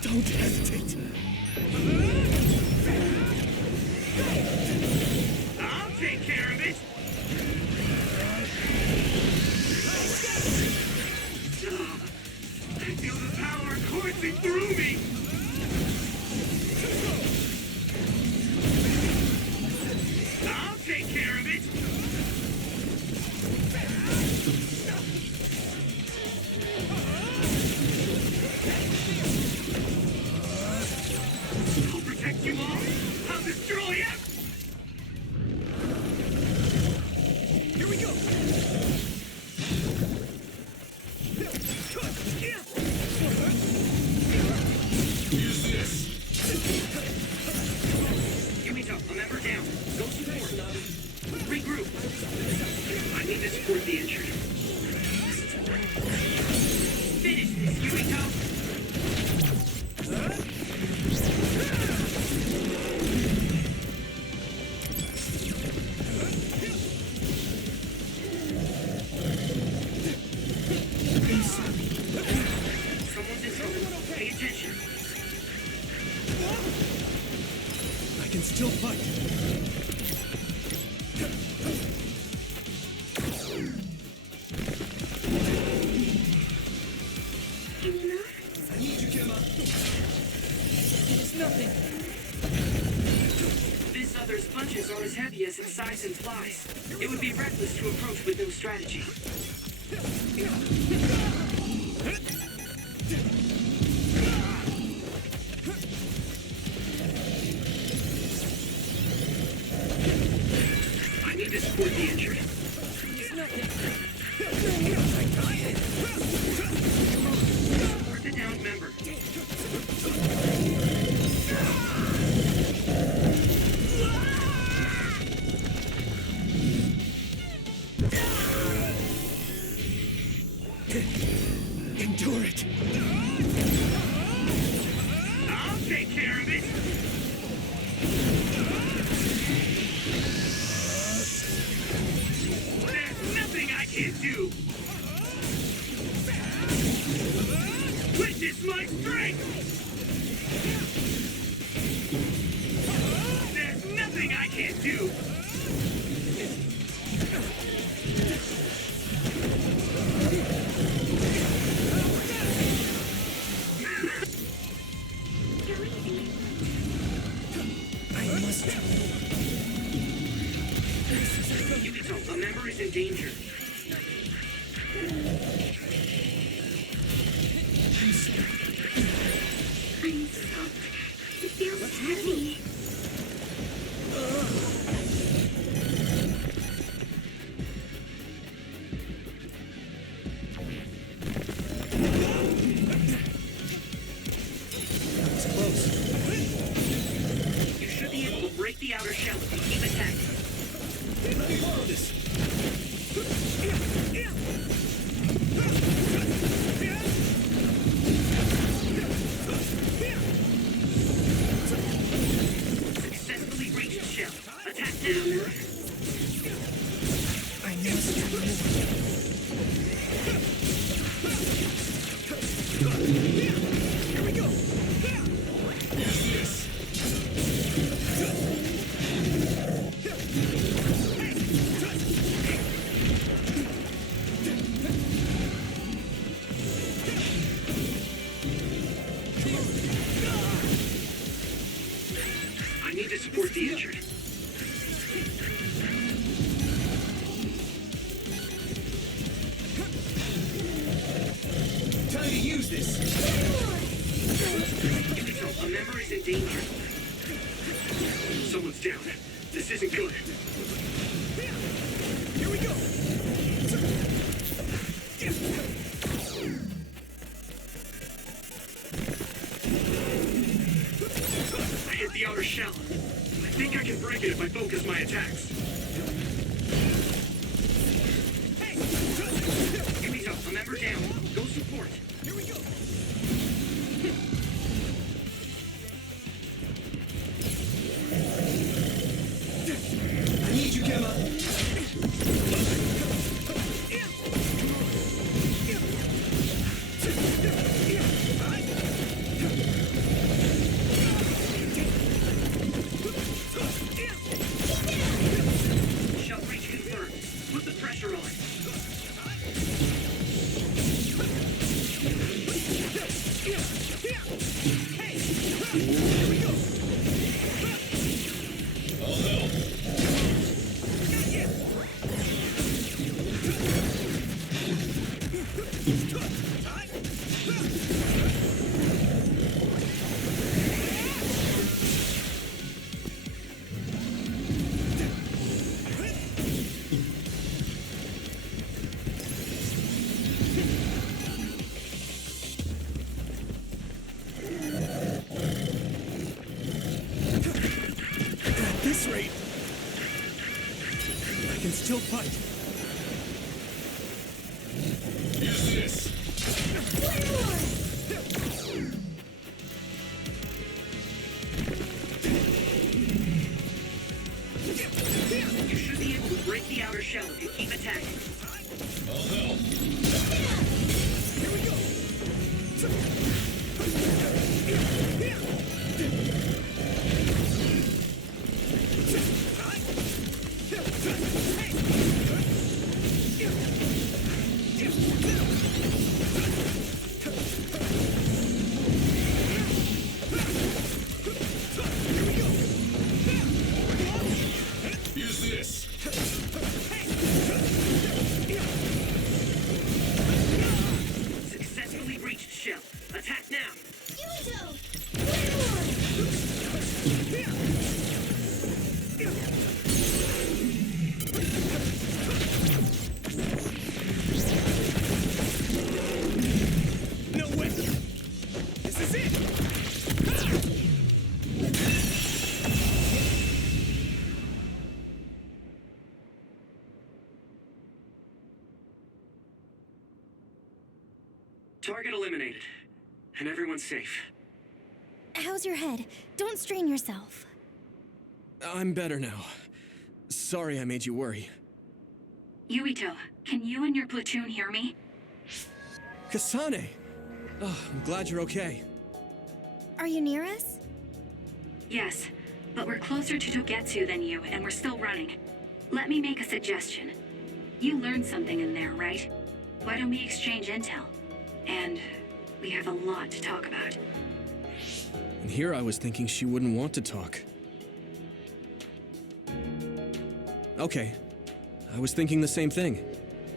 Don't hesitate. I'll take care of it. I feel the power coursing through me. I'll take care of it. I'll protect you all. I'll destroy you. Here we go! Use this. Yuito, a member down. Go support. Regroup. I need to support the injured. Finish this, Yuito. Someone's in trouble. Pay attention. can still fight. Any move? I need you, Gemma. It's nothing. This other's punches are as heavy as its size implies. It would be reckless to approach with no strategy. I need to support the injured. Support the downed member. Endure it. I'll take care of it. There's nothing I can't do. Witness my strength. There's nothing I can't do. Yuito, a member is in danger. I'm soaked. It feels heavy. It's close. You should be able to break the outer shell if you keep attacking. Let me borrow this. Successfully reached shell. Attack now. I must move. Here we go. I need to support the injured. Time to use this. Yuito, a member is in danger. Someone's down. This isn't good. Here we go. I hit the outer shell. I think I can break it if I focus my attacks. Yuito, a member down. Go support. Here we go. I need you, Gemma. Shell breach confirmed. Put the pressure on. Here we go. At this rate, I can still fight. Use this. You should be able to break the outer shell if you keep attacking. Here we go. Target eliminated. And everyone's safe. How's your head? Don't strain yourself. I'm better now. Sorry I made you worry. Yuito, can you and your platoon hear me? Kasane! Oh, I'm glad you're okay. Are you near us? Yes, but we're closer to Togetsu than you, and we're still running. Let me make a suggestion. You learned something in there, right? Why don't we exchange intel? And we have a lot to talk about. And here I was thinking she wouldn't want to talk. Okay. I was thinking the same thing.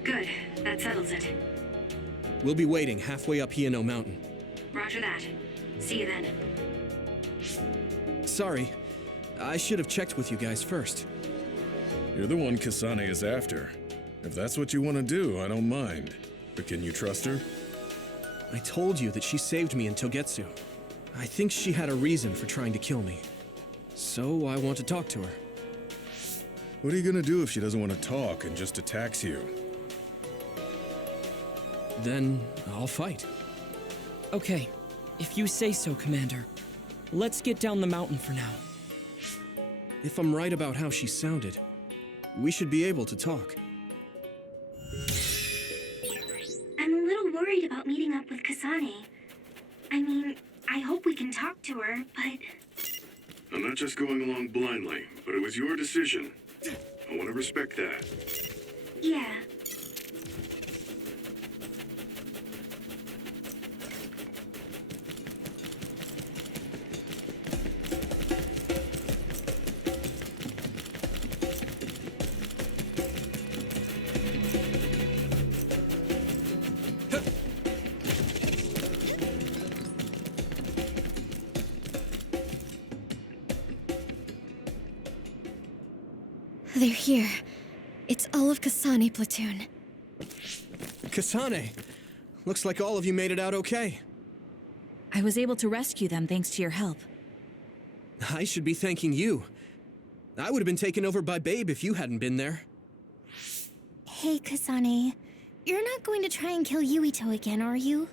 Good, that settles it. We'll be waiting halfway up Hiano Mountain. Roger that. See you then. Sorry. I should have checked with you guys first. You're the one Kasane is after. If that's what you want to do, I don't mind. But can you trust her? I told you that she saved me in Togetsu. I think she had a reason for trying to kill me. So I want to talk to her. What are you gonna do if she doesn't want to talk and just attacks you? Then I'll fight. Okay, if you say so, Commander. Let's get down the mountain for now. If I'm right about how she sounded, we should be able to talk. I'm a little worried about meeting up with Kasane. I mean, I hope we can talk to her, but... I'm not just going along blindly, but it was your decision. I want to respect that. Yeah. They're here. It's all of Kasane platoon. Kasane! Looks like all of you made it out okay. I was able to rescue them thanks to your help. I should be thanking you. I would have been taken over by Babe if you hadn't been there. Hey, Kasane. You're not going to try and kill Yuito again, are you?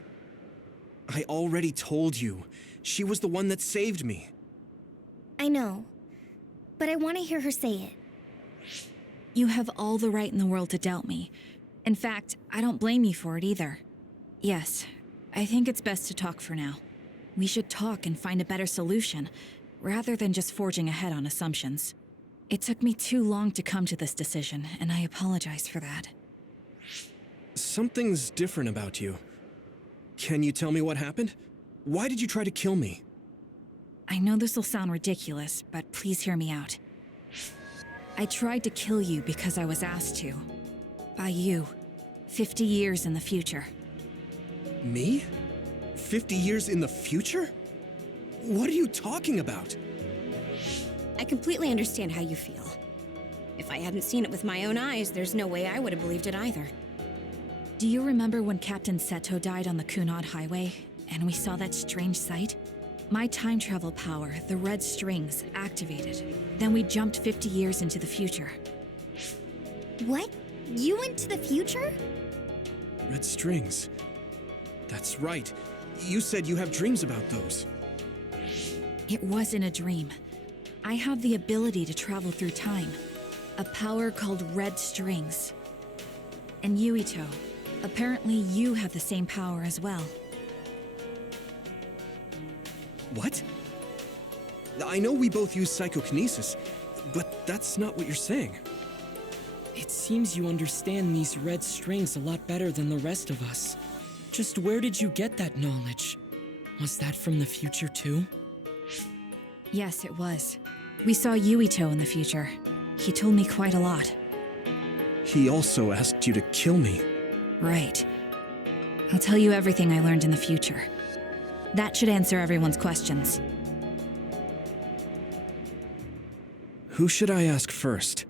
I already told you. She was the one that saved me. I know. But I want to hear her say it. You have all the right in the world to doubt me. In fact, I don't blame you for it either. Yes, I think it's best to talk for now. We should talk and find a better solution, rather than just forging ahead on assumptions. It took me too long to come to this decision, and I apologize for that. Something's different about you. Can you tell me what happened? Why did you try to kill me? I know this will sound ridiculous, but please hear me out. I tried to kill you because I was asked to. By you. 50 years in the future. Me? 50 years in the future? What are you talking about? I completely understand how you feel. If I hadn't seen it with my own eyes, there's no way I would have believed it either. Do you remember when Captain Seto died on the Kunad Highway, and we saw that strange sight? My time travel power, the red strings, activated. Then we jumped 50 years into the future. What? You went to the future? Red strings. That's right. You said you have dreams about those. It wasn't a dream. I have the ability to travel through time. A power called red strings. And Yuito, apparently you have the same power as well. What? I know we both use psychokinesis, but that's not what you're saying. It seems you understand these red strings a lot better than the rest of us. Just where did you get that knowledge? Was that from the future too? Yes, it was. We saw Yuito in the future. He told me quite a lot. He also asked you to kill me. Right. I'll tell you everything I learned in the future. That should answer everyone's questions. Who should I ask first?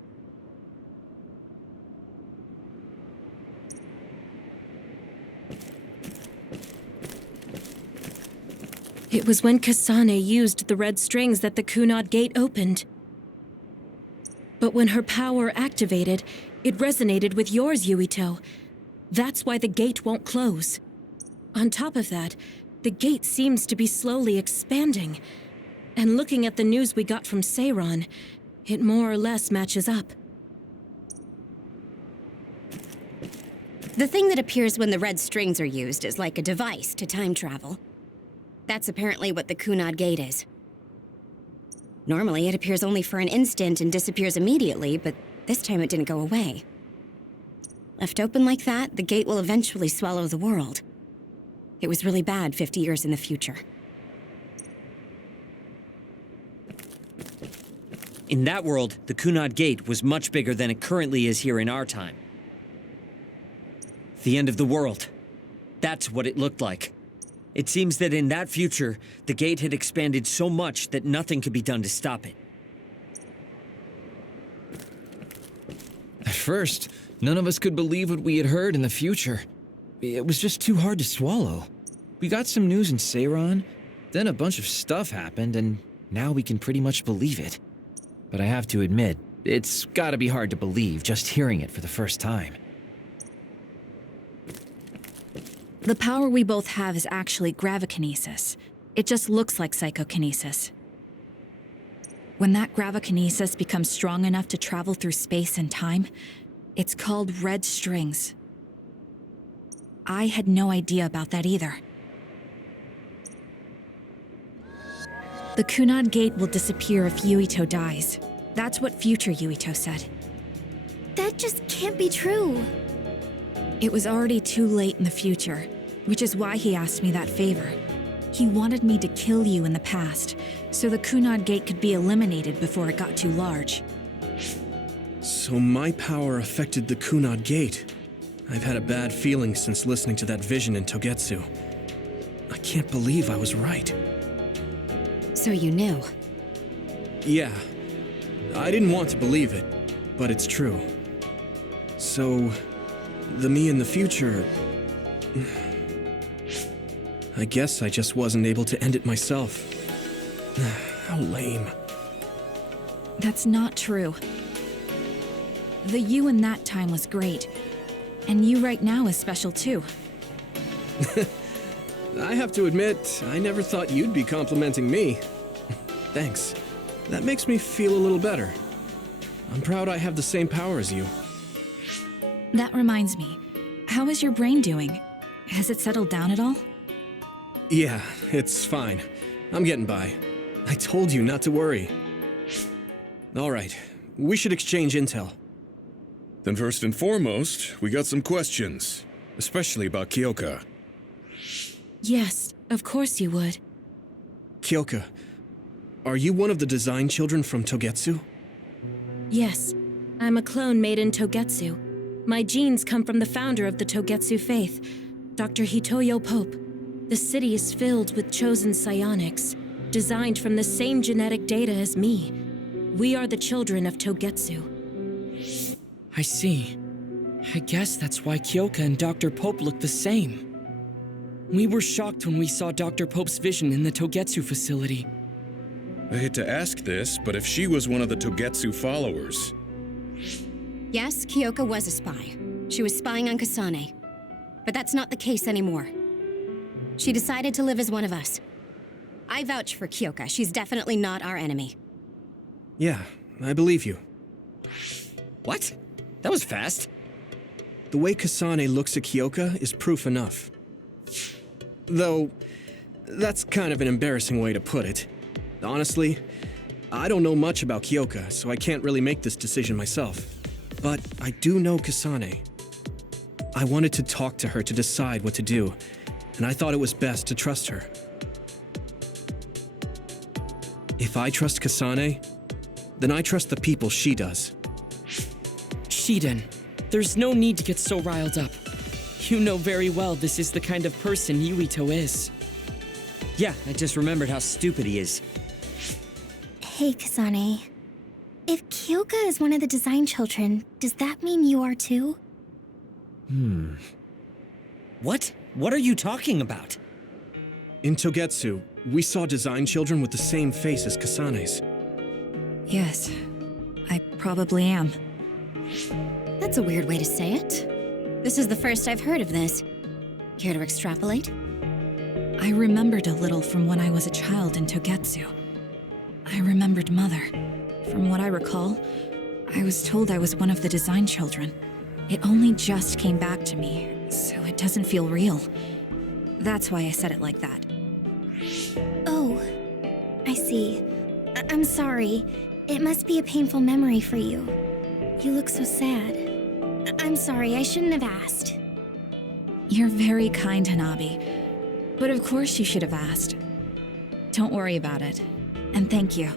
It was when Kasane used the red strings that the Kunad gate opened. But when her power activated, it resonated with yours, Yuito. That's why the gate won't close. On top of that, the gate seems to be slowly expanding. And looking at the news we got from Seiron, it more or less matches up. The thing that appears when the red strings are used is like a device to time travel. That's apparently what the Kunad Gate is. Normally, it appears only for an instant and disappears immediately, but this time it didn't go away. Left open like that, the gate will eventually swallow the world. It was really bad 50 years in the future. In that world, the Kunad Gate was much bigger than it currently is here in our time. The end of the world. That's what it looked like. It seems that in that future, the gate had expanded so much that nothing could be done to stop it. At first, none of us could believe what we had heard in the future. It was just too hard to swallow. We got some news in Seiron, then a bunch of stuff happened, and now we can pretty much believe it. But I have to admit, it's gotta be hard to believe just hearing it for the first time. The power we both have is actually gravikinesis. It just looks like psychokinesis. When that gravikinesis becomes strong enough to travel through space and time, it's called red strings. I had no idea about that either. The Kunad Gate will disappear if Yuito dies. That's what future Yuito said. That just can't be true. It was already too late in the future, which is why he asked me that favor. He wanted me to kill you in the past, so the Kunad Gate could be eliminated before it got too large. So my power affected the Kunad Gate. I've had a bad feeling since listening to that vision in Togetsu. I can't believe I was right. So you knew? Yeah. I didn't want to believe it, but it's true. So, the me in the future... I guess I just wasn't able to end it myself. How lame. That's not true. The you in that time was great, and you right now is special too. I have to admit, I never thought you'd be complimenting me. Thanks. That makes me feel a little better. I'm proud I have the same power as you. That reminds me, how is your brain doing? Has it settled down at all? Yeah, it's fine. I'm getting by. I told you not to worry. All right, we should exchange intel. Then first and foremost, we got some questions, especially about Kyoka. Yes, of course you would. Kyoka, are you one of the design children from Togetsu? Yes, I'm a clone made in Togetsu. My genes come from the founder of the Togetsu faith, Dr. Hitoyo Pope. The city is filled with chosen psionics, designed from the same genetic data as me. We are the children of Togetsu. I see. I guess that's why Kyoka and Dr. Pope look the same. We were shocked when we saw Dr. Pope's vision in the Togetsu facility. I hate to ask this, but if she was one of the Togetsu followers... Yes, Kyoka was a spy. She was spying on Kasane. But that's not the case anymore. She decided to live as one of us. I vouch for Kyoka. She's definitely not our enemy. Yeah, I believe you. What? That was fast. The way Kasane looks at Kyoka is proof enough. Though, that's kind of an embarrassing way to put it. Honestly, I don't know much about Kyoka, so I can't really make this decision myself. But I do know Kasane. I wanted to talk to her to decide what to do, and I thought it was best to trust her. If I trust Kasane, then I trust the people she does. Shiden, there's no need to get so riled up. You know very well this is the kind of person Yuito is. Yeah, I just remembered how stupid he is. Hey, Kasane. If Kyoka is one of the design children, does that mean you are too? What? What are you talking about? In Togetsu, we saw design children with the same face as Kasane's. Yes, I probably am. That's a weird way to say it. This is the first I've heard of this. Care to extrapolate? I remembered a little from when I was a child in Togetsu. I remembered Mother. From what I recall, I was told I was one of the design children. It only just came back to me, so it doesn't feel real. That's why I said it like that. Oh, I see. I'm sorry. It must be a painful memory for you. You look so sad. I'm sorry, I shouldn't have asked. You're very kind, Hanabi. But of course you should have asked. Don't worry about it. And thank you.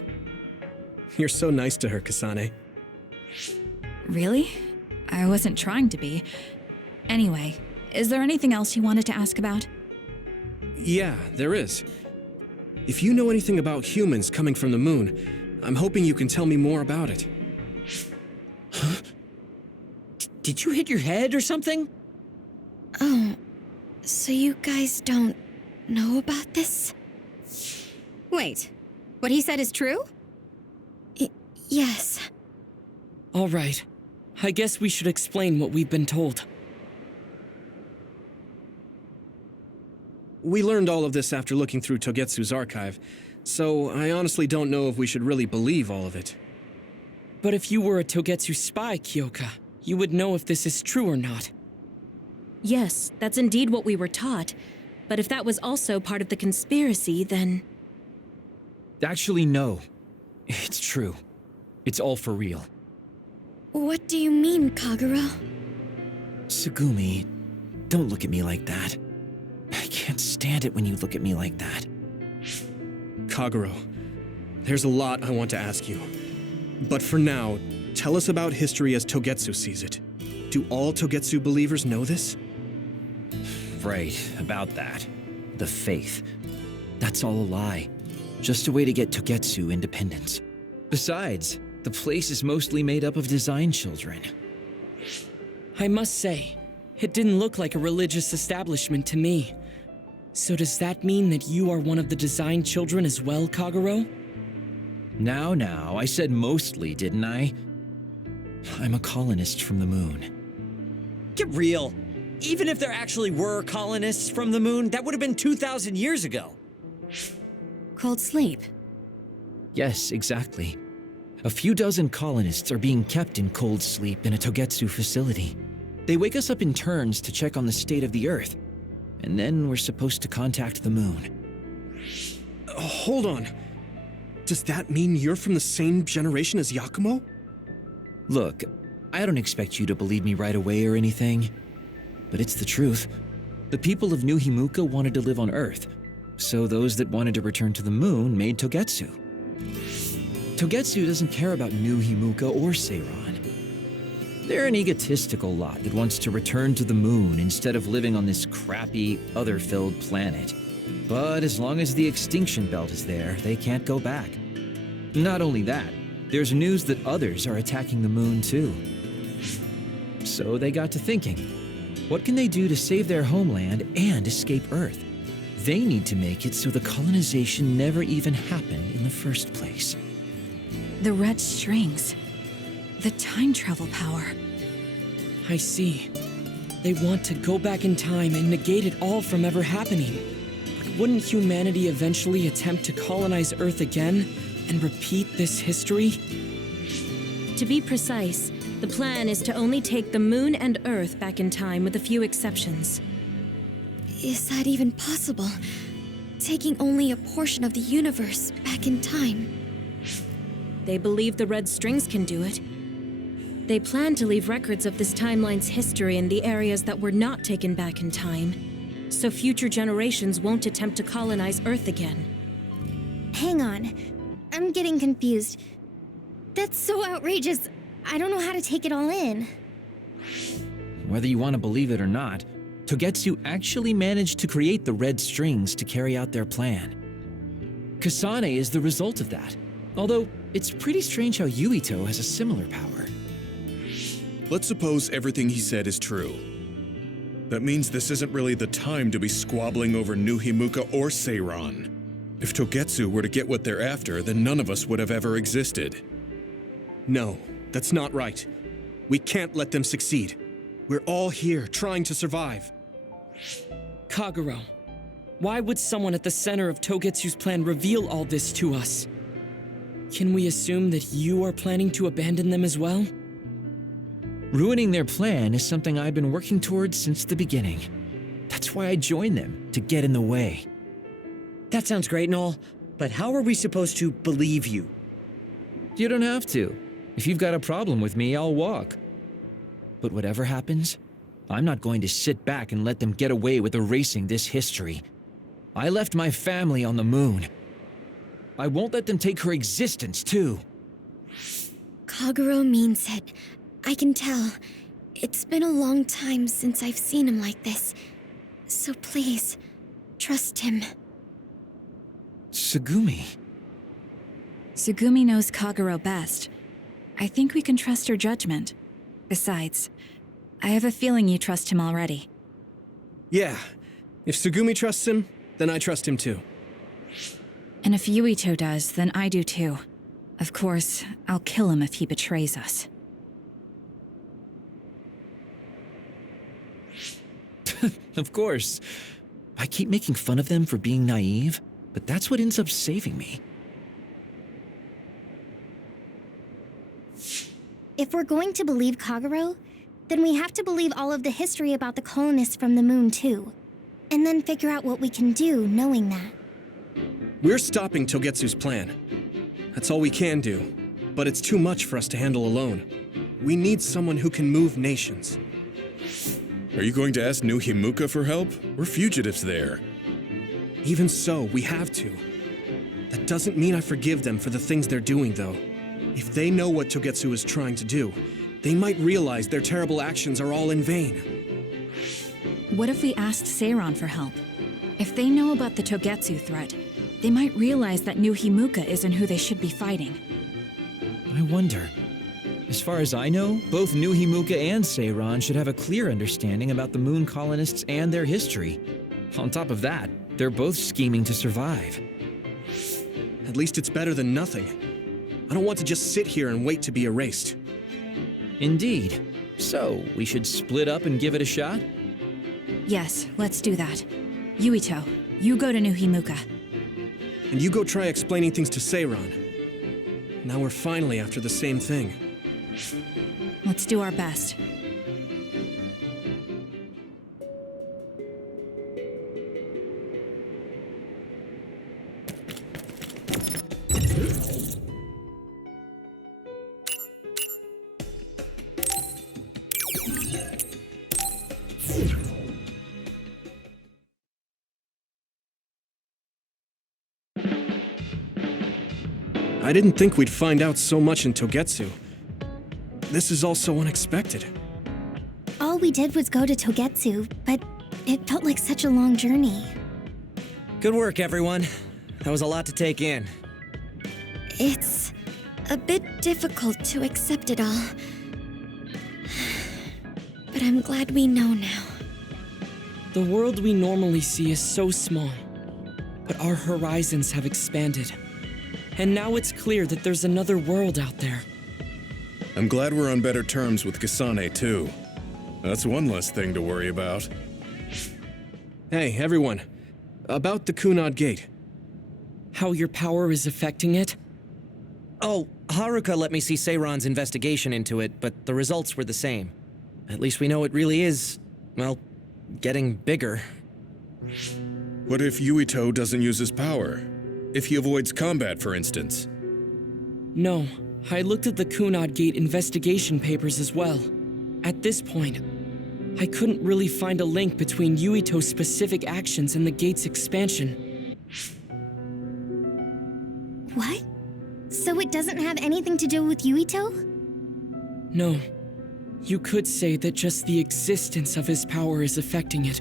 You're so nice to her, Kasane. Really? I wasn't trying to be. Anyway, is there anything else you wanted to ask about? Yeah, there is. If you know anything about humans coming from the moon, I'm hoping you can tell me more about it. Huh? Did you hit your head or something? Oh, so you guys don't know about this? Wait, what he said is true? Yes. All right. I guess we should explain what we've been told. We learned all of this after looking through Togetsu's archive, so I honestly don't know if we should really believe all of it. But if you were a Togetsu spy, Kyoka, you would know if this is true or not. Yes, that's indeed what we were taught. But if that was also part of the conspiracy, then... Actually, no. It's true. It's all for real. What do you mean, Kagura? Tsugumi, don't look at me like that. I can't stand it when you look at me like that. Kaguro, there's a lot I want to ask you. But for now, tell us about history as Togetsu sees it. Do all Togetsu believers know this? Right, about that. The faith. That's all a lie. Just a way to get Togetsu independence. Besides, the place is mostly made up of design children. I must say, it didn't look like a religious establishment to me. So does that mean that you are one of the design children as well, Kaguro? Now, I said mostly, didn't I? I'm a colonist from the moon. Get real. Even if there actually were colonists from the moon, that would have been 2,000 years ago. Cold sleep. Yes, exactly. A few dozen colonists are being kept in cold sleep in a Togetsu facility. They wake us up in turns to check on the state of the Earth, and then we're supposed to contact the moon. Hold on. Does that mean you're from the same generation as Yakumo? Look, I don't expect you to believe me right away or anything, but it's the truth. The people of New Himuka wanted to live on Earth, so those that wanted to return to the moon made Togetsu. Togetsu doesn't care about New Himuka or Seiran. They're an egotistical lot that wants to return to the moon instead of living on this crappy, other-filled planet. But as long as the extinction belt is there, they can't go back. Not only that, there's news that others are attacking the moon too. So they got to thinking, what can they do to save their homeland and escape Earth? They need to make it so the colonization never even happened in the first place. The red strings. The time travel power. I see. They want to go back in time and negate it all from ever happening. But wouldn't humanity eventually attempt to colonize Earth again and repeat this history? To be precise, the plan is to only take the moon and Earth back in time with a few exceptions. Is that even possible? Taking only a portion of the universe back in time? They believe the red strings can do it. They plan to leave records of this timeline's history in the areas that were not taken back in time, so future generations won't attempt to colonize Earth again. Hang on. I'm getting confused. That's so outrageous. I don't know how to take it all in. Whether you want to believe it or not, Togetsu actually managed to create the red strings to carry out their plan. Kasane is the result of that, although it's pretty strange how Yuito has a similar power. Let's suppose everything he said is true. That means this isn't really the time to be squabbling over New Himuka or Seiran. If Togetsu were to get what they're after, then none of us would have ever existed. No, that's not right. We can't let them succeed. We're all here trying to survive. Kagero, why would someone at the center of Togetsu's plan reveal all this to us? Can we assume that you are planning to abandon them as well? Ruining their plan is something I've been working towards since the beginning. That's why I joined them, to get in the way. That sounds great and all, but how are we supposed to believe you? You don't have to. If you've got a problem with me, I'll walk. But whatever happens, I'm not going to sit back and let them get away with erasing this history. I left my family on the moon. I won't let them take her existence, too. Kagero means it. I can tell. It's been a long time since I've seen him like this. So please, trust him. Tsugumi. Tsugumi knows Kagero best. I think we can trust her judgment. Besides, I have a feeling you trust him already. Yeah. If Tsugumi trusts him, then I trust him too. And if Yuito does, then I do too. Of course, I'll kill him if he betrays us. Of course. I keep making fun of them for being naive, but that's what ends up saving me. If we're going to believe Kagero, then we have to believe all of the history about the colonists from the moon too. And then figure out what we can do knowing that. We're stopping Togetsu's plan. That's all we can do. But it's too much for us to handle alone. We need someone who can move nations. Are you going to ask New Himuka for help? We're fugitives there. Even so, we have to. That doesn't mean I forgive them for the things they're doing, though. If they know what Togetsu is trying to do, they might realize their terrible actions are all in vain. What if we asked Seiran for help? If they know about the Togetsu threat, they might realize that New Himuka isn't who they should be fighting. I wonder. As far as I know, both New Himuka and Seiran should have a clear understanding about the moon colonists and their history. On top of that, they're both scheming to survive. At least it's better than nothing. I don't want to just sit here and wait to be erased. Indeed. So, we should split up and give it a shot? Yes, let's do that. Yuito, you go to New Himuka. And you go try explaining things to Seiran. Now we're finally after the same thing. Let's do our best. I didn't think we'd find out so much in Togetsu. This is all so unexpected. All we did was go to Togetsu, but it felt like such a long journey. Good work, everyone. That was a lot to take in. It's a bit difficult to accept it all. But I'm glad we know now. The world we normally see is so small, but our horizons have expanded. And now it's clear that there's another world out there. I'm glad we're on better terms with Kasane, too. That's one less thing to worry about. Hey, everyone. About the Kunad Gate. How your power is affecting it? Oh, Haruka let me see Seiran's investigation into it, but the results were the same. At least we know it really is, well, getting bigger. What if Yuito doesn't use his power? If he avoids combat, for instance? No, I looked at the Kunad Gate investigation papers as well. At this point, I couldn't really find a link between Yuito's specific actions and the gate's expansion. What? So it doesn't have anything to do with Yuito? No. You could say that just the existence of his power is affecting it.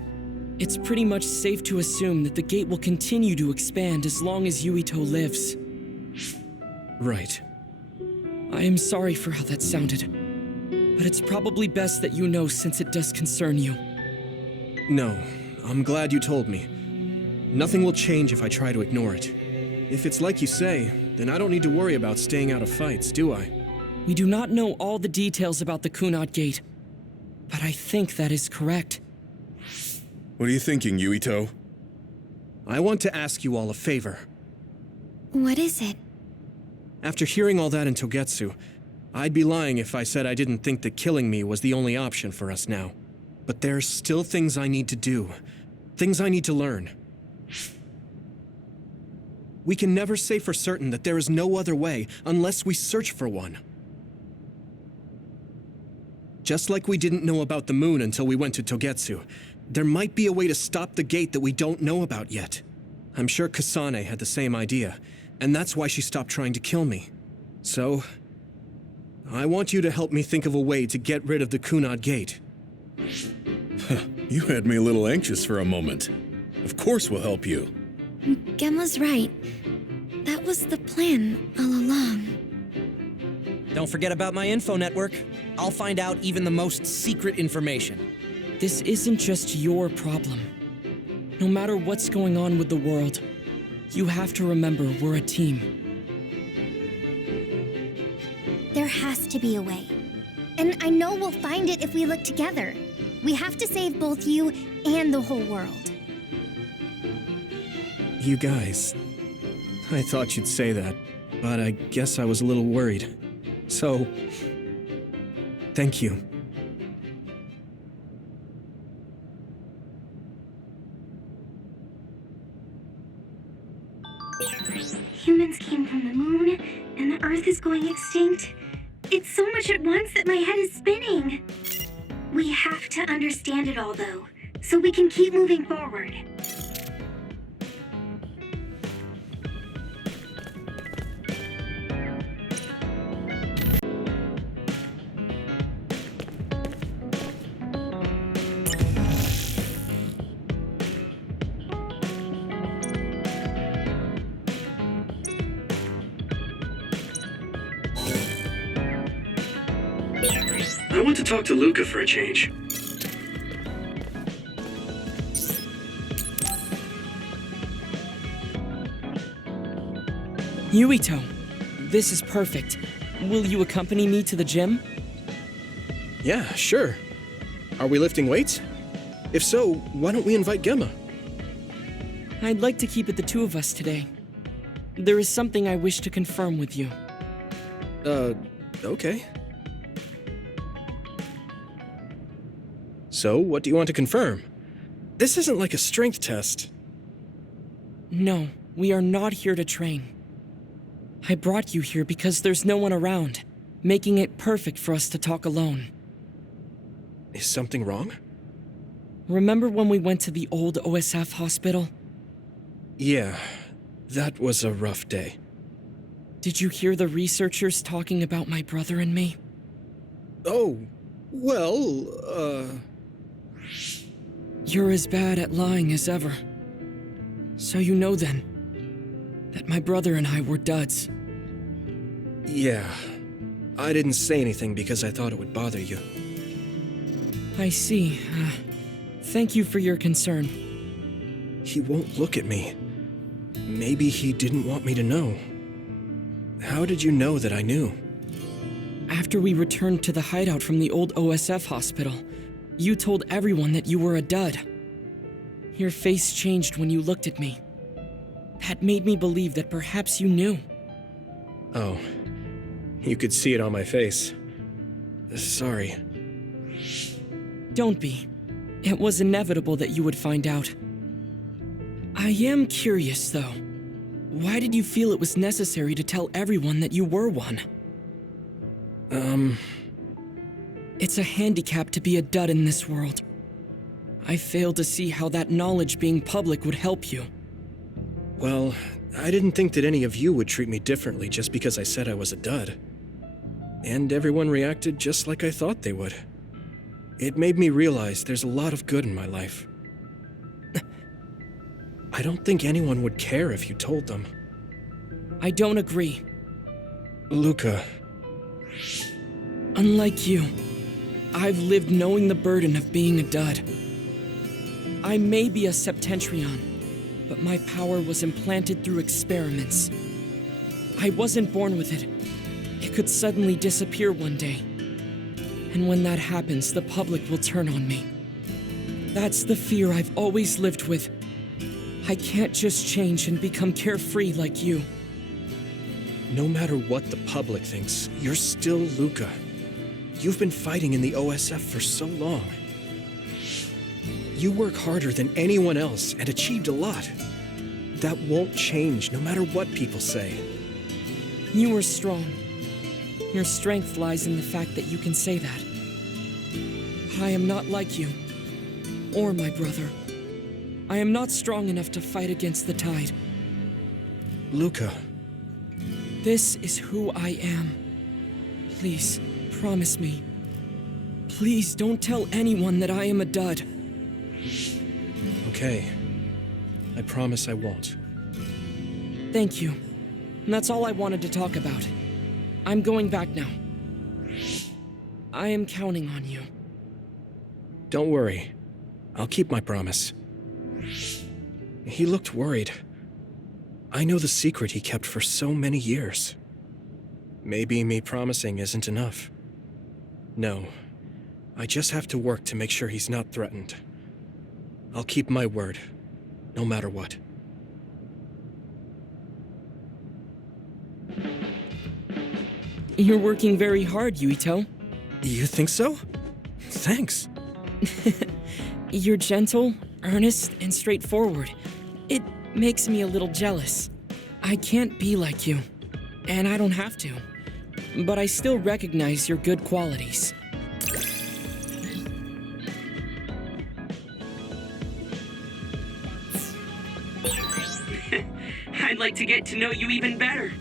It's pretty much safe to assume that the gate will continue to expand as long as Yuito lives. Right. I am sorry for how that sounded, but it's probably best that you know since it does concern you. No, I'm glad you told me. Nothing will change if I try to ignore it. If it's like you say, then I don't need to worry about staying out of fights, do I? We do not know all the details about the Kunad Gate, but I think that is correct. What are you thinking, Yuito? I want to ask you all a favor. What is it? After hearing all that in Togetsu, I'd be lying if I said I didn't think that killing me was the only option for us now. But there's still things I need to do. Things I need to learn. We can never say for certain that there is no other way unless we search for one. Just like we didn't know about the moon until we went to Togetsu, there might be a way to stop the gate that we don't know about yet. I'm sure Kasane had the same idea, and that's why she stopped trying to kill me. So, I want you to help me think of a way to get rid of the Kunad Gate. You had me a little anxious for a moment. Of course we'll help you. Gemma's right. That was the plan all along. Don't forget about my info network. I'll find out even the most secret information. This isn't just your problem. No matter what's going on with the world, you have to remember we're a team. There has to be a way. And I know we'll find it if we look together. We have to save both you and the whole world. You guys. I thought you'd say that, but I guess I was a little worried. So, thank you. Humans came from the moon, and the Earth is going extinct. It's so much at once that my head is spinning. We have to understand it all, though, so we can keep moving forward. I want to talk to Luca for a change. Yuito, this is perfect. Will you accompany me to the gym? Yeah, sure. Are we lifting weights? If so, why don't we invite Gemma? I'd like to keep it the two of us today. There is something I wish to confirm with you. Okay. So, what do you want to confirm? This isn't like a strength test. No, we are not here to train. I brought you here because there's no one around, making it perfect for us to talk alone. Is something wrong? Remember when we went to the old OSF hospital? Yeah, that was a rough day. Did you hear the researchers talking about my brother and me? Oh, well, You're as bad at lying as ever. So you know then, that my brother and I were duds. Yeah. I didn't say anything because I thought it would bother you. I see. Thank you for your concern. He won't look at me. Maybe he didn't want me to know. How did you know that I knew? After we returned to the hideout from the old OSF hospital, you told everyone that you were a dud. Your face changed when you looked at me. That made me believe that perhaps you knew. Oh, you could see it on my face. Sorry. Don't be. It was inevitable that you would find out. I am curious, though. Why did you feel it was necessary to tell everyone that you were one? It's a handicap to be a dud in this world. I fail to see how that knowledge being public would help you. Well, I didn't think that any of you would treat me differently just because I said I was a dud. And everyone reacted just like I thought they would. It made me realize there's a lot of good in my life. I don't think anyone would care if you told them. I don't agree. Luca. Unlike you, I've lived knowing the burden of being a dud. I may be a Septentrion, but my power was implanted through experiments. I wasn't born with it. It could suddenly disappear one day. And when that happens, the public will turn on me. That's the fear I've always lived with. I can't just change and become carefree like you. No matter what the public thinks, you're still Luca. You've been fighting in the OSF for so long. You work harder than anyone else and achieved a lot. That won't change no matter what people say. You are strong. Your strength lies in the fact that you can say that. I am not like you, or my brother. I am not strong enough to fight against the tide. Luca. This is who I am. Please, promise me. Please don't tell anyone that I am a dud. Okay. I promise I won't. Thank you. That's all I wanted to talk about. I'm going back now. I am counting on you. Don't worry. I'll keep my promise. He looked worried. I know the secret he kept for so many years. Maybe me promising isn't enough. No. I just have to work to make sure he's not threatened. I'll keep my word, no matter what. You're working very hard, Yuito. You think so? Thanks. You're gentle, earnest, and straightforward. It makes me a little jealous. I can't be like you, and I don't have to. But I still recognize your good qualities. I'd like to get to know you even better.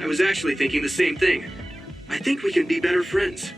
I was actually thinking the same thing. I think we can be better friends.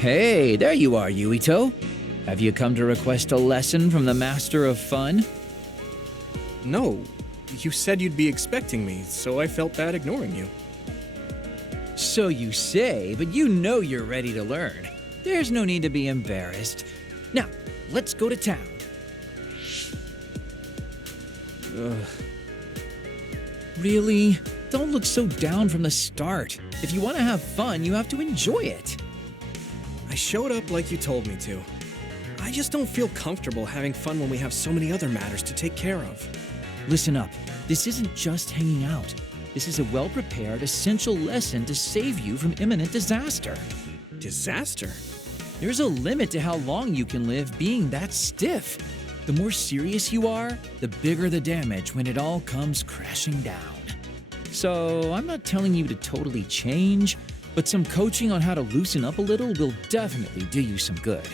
Hey, there you are, Yuito. Have you come to request a lesson from the Master of Fun? No. You said you'd be expecting me, so I felt bad ignoring you. So you say, but you know you're ready to learn. There's no need to be embarrassed. Now, let's go to town. Ugh. Really? Don't look so down from the start. If you want to have fun, you have to enjoy it. I showed up like you told me to. I just don't feel comfortable having fun when we have so many other matters to take care of. Listen up. This isn't just hanging out. This is a well-prepared, essential lesson to save you from imminent disaster. Disaster? There's a limit to how long you can live being that stiff. The more serious you are, the bigger the damage when it all comes crashing down. So, I'm not telling you to totally change, but some coaching on how to loosen up a little will definitely do you some good.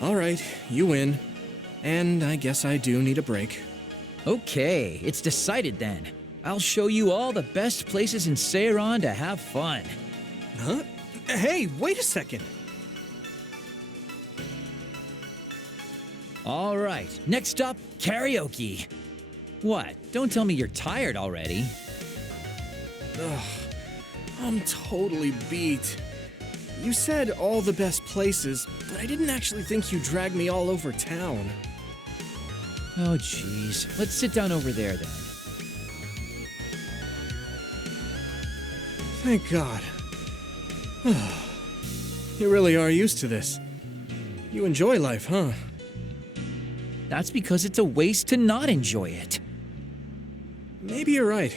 All right, you win. And I guess I do need a break. Okay, it's decided then. I'll show you all the best places in Seiran to have fun. Huh? Hey, wait a second. All right, next up, karaoke. What? Don't tell me you're tired already. Ugh, I'm totally beat. You said all the best places, but I didn't actually think you dragged me all over town. Oh, jeez. Let's sit down over there, then. Thank God. You really are used to this. You enjoy life, huh? That's because it's a waste to not enjoy it. Maybe you're right.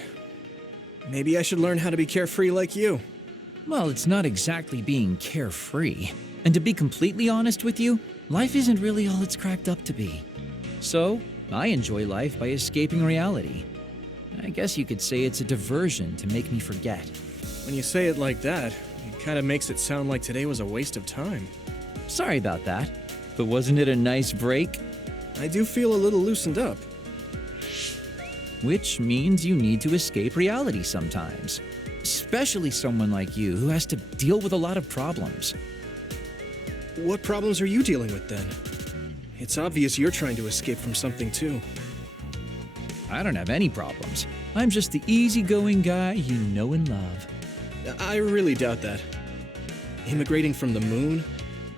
Maybe I should learn how to be carefree like you. Well, it's not exactly being carefree. And to be completely honest with you, life isn't really all it's cracked up to be. So, I enjoy life by escaping reality. I guess you could say it's a diversion to make me forget. When you say it like that, it kind of makes it sound like today was a waste of time. Sorry about that, but wasn't it a nice break? I do feel a little loosened up. Which means you need to escape reality sometimes. Especially someone like you who has to deal with a lot of problems. What problems are you dealing with then? It's obvious you're trying to escape from something too. I don't have any problems. I'm just the easygoing guy you know and love. I really doubt that. Immigrating from the moon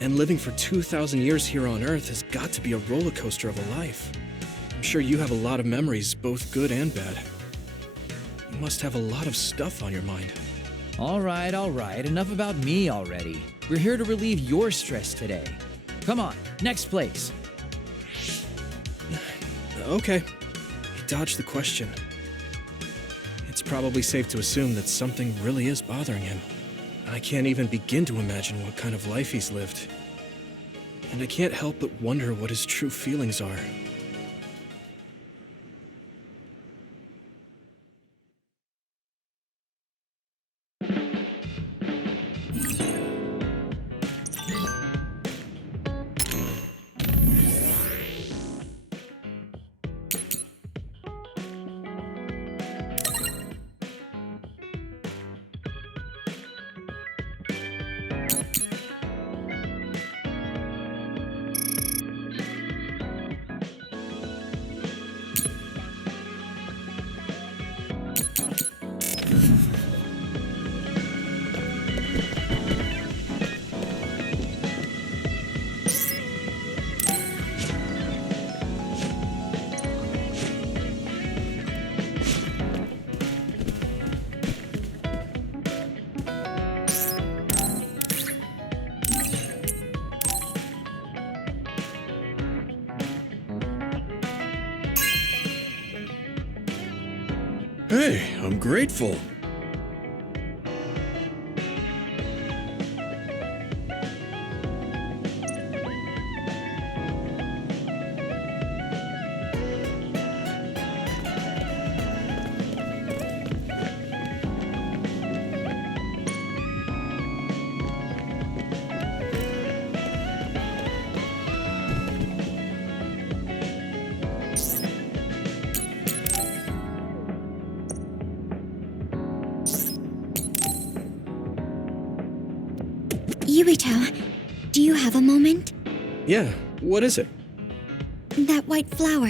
and living for 2,000 years here on Earth has got to be a roller coaster of a life. I'm sure you have a lot of memories, both good and bad. You must have a lot of stuff on your mind. All right, enough about me already. We're here to relieve your stress today. Come on, next place. Okay. You dodged the question. It's probably safe to assume that something really is bothering him. I can't even begin to imagine what kind of life he's lived. And I can't help but wonder what his true feelings are. Hey, I'm grateful. Yuito, do you have a moment? Yeah, what is it? That white flower.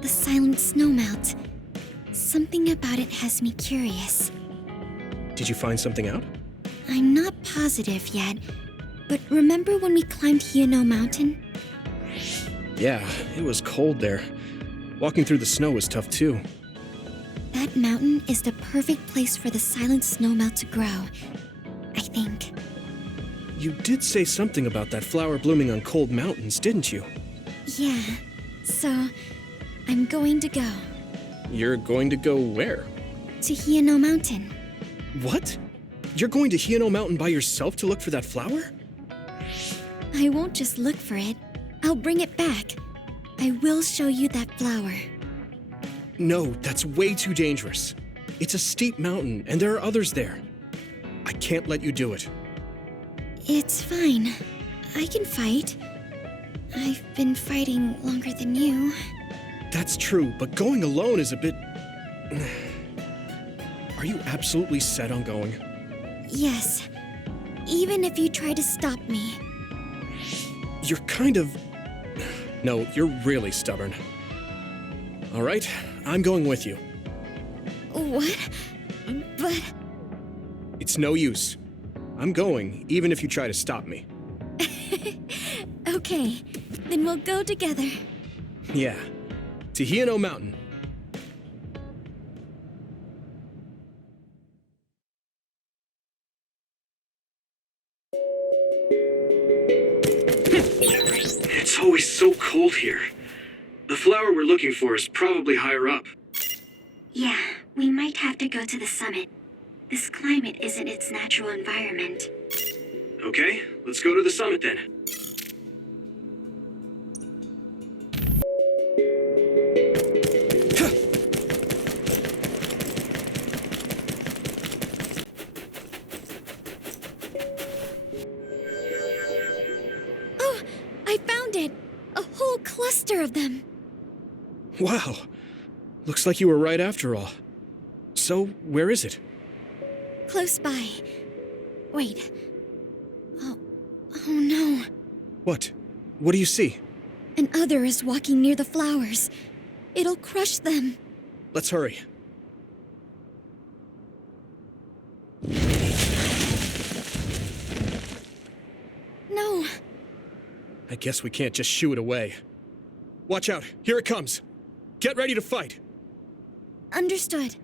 The silent snowmelt. Something about it has me curious. Did you find something out? I'm not positive yet, but remember when we climbed Hino Mountain? Yeah, it was cold there. Walking through the snow was tough too. That mountain is the perfect place for the silent snowmelt to grow, I think. You did say something about that flower blooming on cold mountains, didn't you? Yeah, so I'm going to go. You're going to go where? To Hino Mountain. What? You're going to Hino Mountain by yourself to look for that flower? I won't just look for it. I'll bring it back. I will show you that flower. No, that's way too dangerous. It's a steep mountain, and there are others there. I can't let you do it. It's fine. I can fight. I've been fighting longer than you. That's true, but going alone is a bit... Are you absolutely set on going? Yes. Even if you try to stop me. You're kind of... No, you're really stubborn. All right, I'm going with you. What? But... It's no use. I'm going, even if you try to stop me. Okay, then we'll go together. Yeah, to Hino Mountain. It's always so cold here. The flower we're looking for is probably higher up. Yeah, we might have to go to the summit. This climate isn't its natural environment. Okay, let's go to the summit then. I found it! A whole cluster of them! Wow. Looks like you were right after all. So, where is it? Close by. Wait. Oh no. What? What do you see? An other is walking near the flowers. It'll crush them. Let's hurry. No. I guess we can't just shoo it away. Watch out, here it comes. Get ready to fight. Understood.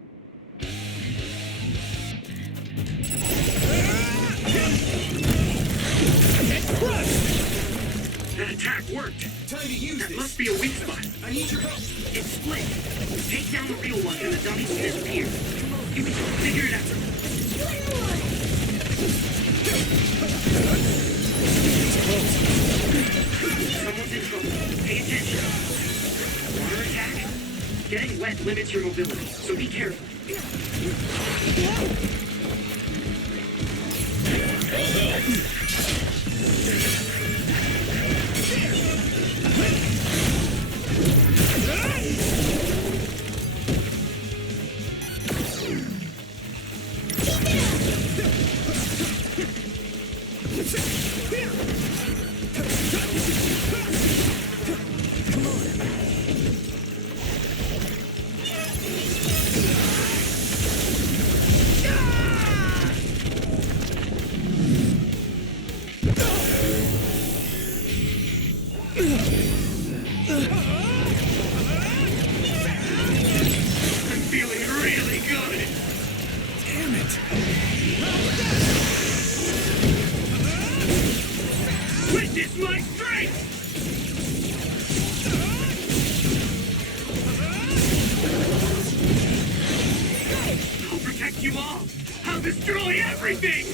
That attack worked. Time to use that must be a weak spot. I need your help. It's split. Take down the real one and the dummies will disappear. You can figure it out. Someone's in trouble. Pay attention. Water attack? Getting wet limits your mobility, so be careful. I'm feeling really good. Damn it. Witness my strength! I'll protect you all! I'll destroy everything!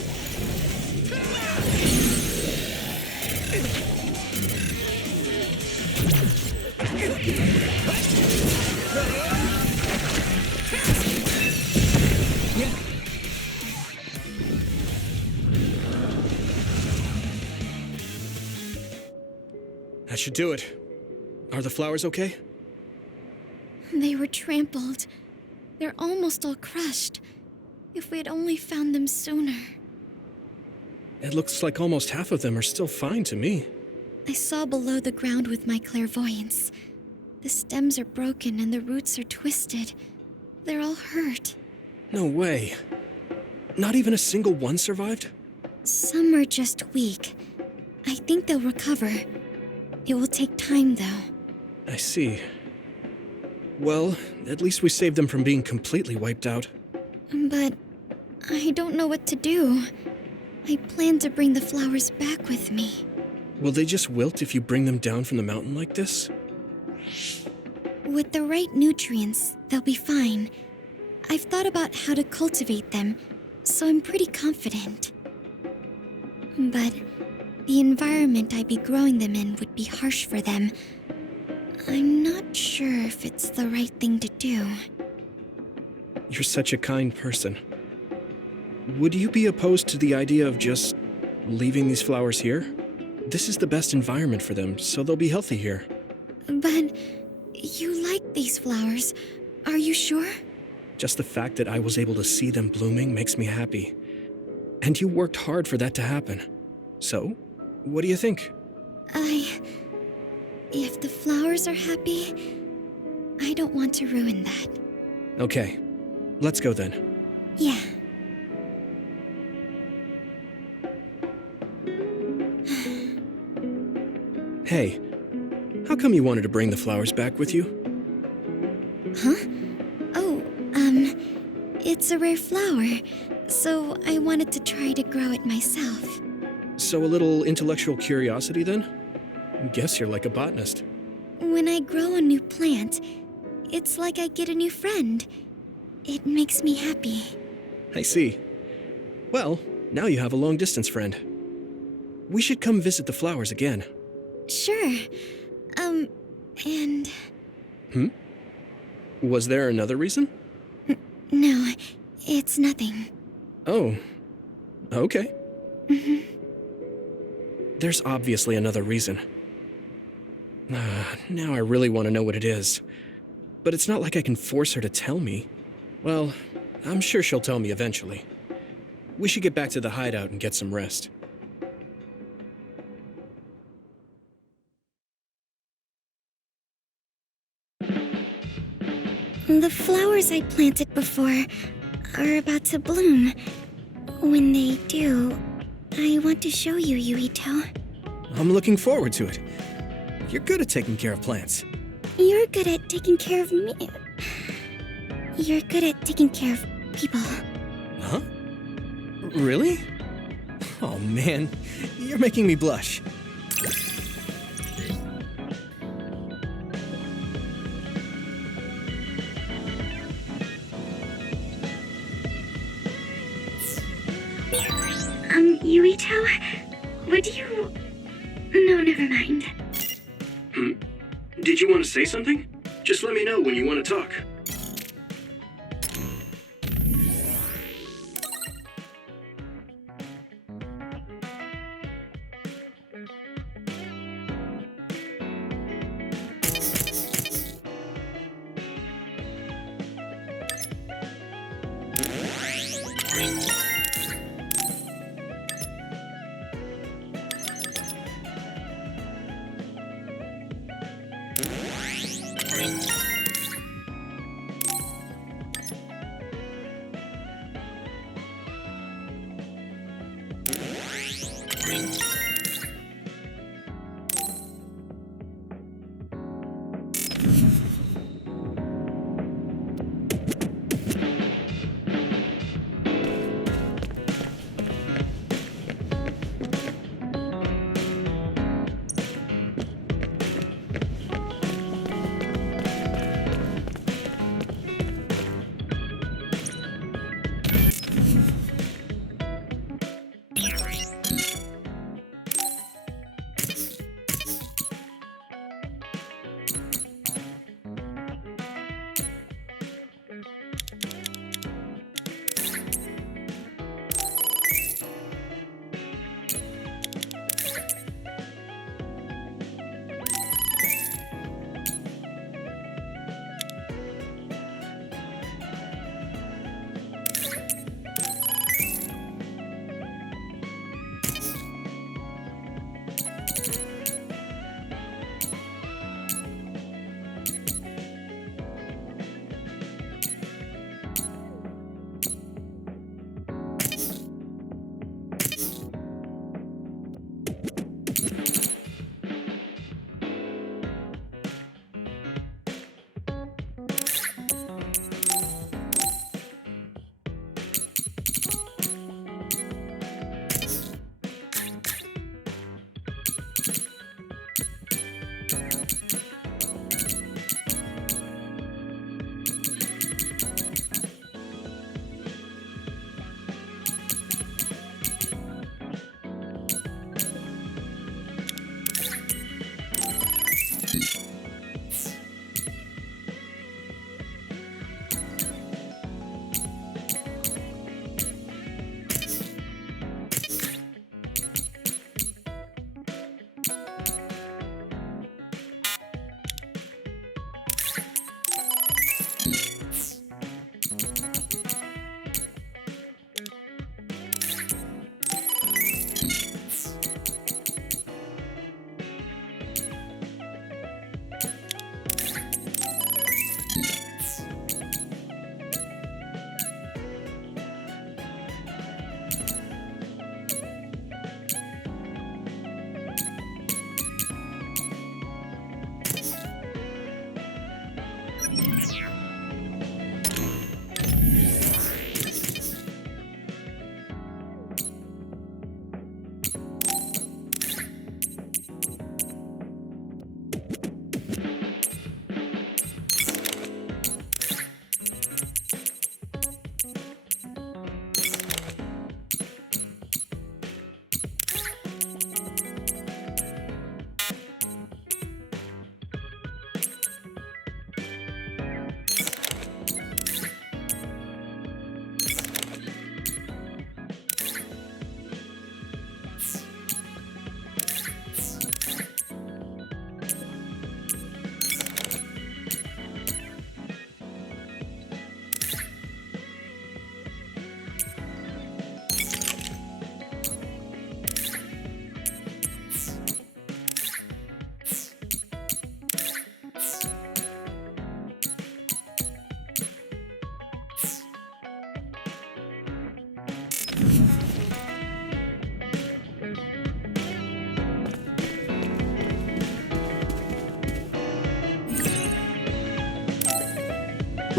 That should do it. Are the flowers okay? They were trampled. They're almost all crushed. If we had only found them sooner. It looks like almost half of them are still fine to me. I saw below the ground with my clairvoyance. The stems are broken and the roots are twisted. They're all hurt. No way. Not even a single one survived? Some are just weak. I think they'll recover. It will take time, though. I see. Well, at least we saved them from being completely wiped out. But I don't know what to do. I plan to bring the flowers back with me. Will they just wilt if you bring them down from the mountain like this? With the right nutrients, they'll be fine. I've thought about how to cultivate them, so I'm pretty confident. But the environment I'd be growing them in would be harsh for them. I'm not sure if it's the right thing to do. You're such a kind person. Would you be opposed to the idea of just leaving these flowers here? This is the best environment for them, so they'll be healthy here. But you like these flowers, are you sure? Just the fact that I was able to see them blooming makes me happy. And you worked hard for that to happen. So, what do you think? If the flowers are happy, I don't want to ruin that. Okay, let's go then. Yeah. Hey, how come you wanted to bring the flowers back with you? Huh? Oh, it's a rare flower, so I wanted to try to grow it myself. So a little intellectual curiosity then? Guess you're like a botanist. When I grow a new plant, it's like I get a new friend. It makes me happy. I see. Well, now you have a long-distance friend. We should come visit the flowers again. Sure. And... Was there another reason? No, it's nothing. Oh. Okay. There's obviously another reason. Now I really want to know what it is. But it's not like I can force her to tell me. Well, I'm sure she'll tell me eventually. We should get back to the hideout and get some rest. The flowers I planted before are about to bloom. When they do, I want to show you, Yuito. I'm looking forward to it. You're good at taking care of plants. You're good at taking care of me. You're good at taking care of people. Huh? Really? Oh man, you're making me blush. Yuito? Would you... No, never mind. Did you want to say something? Just let me know when you want to talk.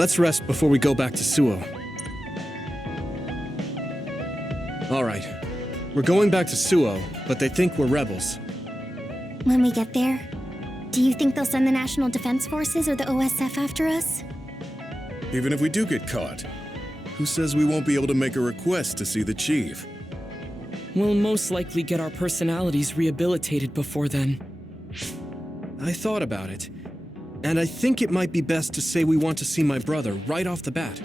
Let's rest before we go back to Suo. Alright. We're going back to Suo, but they think we're rebels. When we get there, do you think they'll send the National Defense Forces or the OSF after us? Even if we do get caught, who says we won't be able to make a request to see the chief? We'll most likely get our personalities rehabilitated before then. I thought about it, and I think it might be best to say we want to see my brother right off the bat.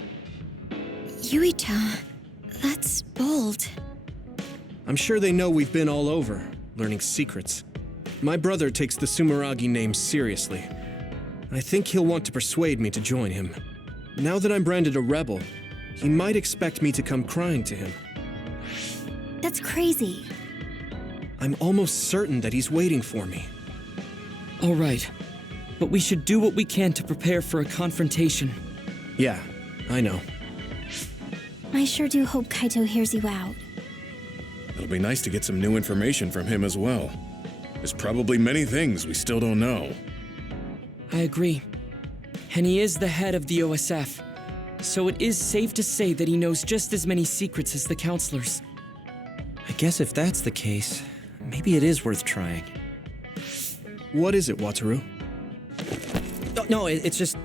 Yuito, that's bold. I'm sure they know we've been all over, learning secrets. My brother takes the Sumeragi name seriously. I think he'll want to persuade me to join him. Now that I'm branded a rebel, he might expect me to come crying to him. That's crazy. I'm almost certain that he's waiting for me. All right, but we should do what we can to prepare for a confrontation. Yeah, I know. I sure do hope Kaito hears you out. It'll be nice to get some new information from him as well. There's probably many things we still don't know. I agree. And he is the head of the OSF, so it is safe to say that he knows just as many secrets as the counselors. I guess if that's the case, maybe it is worth trying. What is it, Wataru? No, it's just...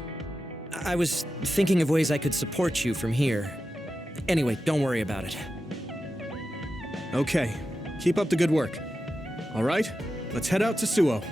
I was thinking of ways I could support you from here. Anyway, don't worry about it. Okay. Keep up the good work. All right, let's head out to Suo.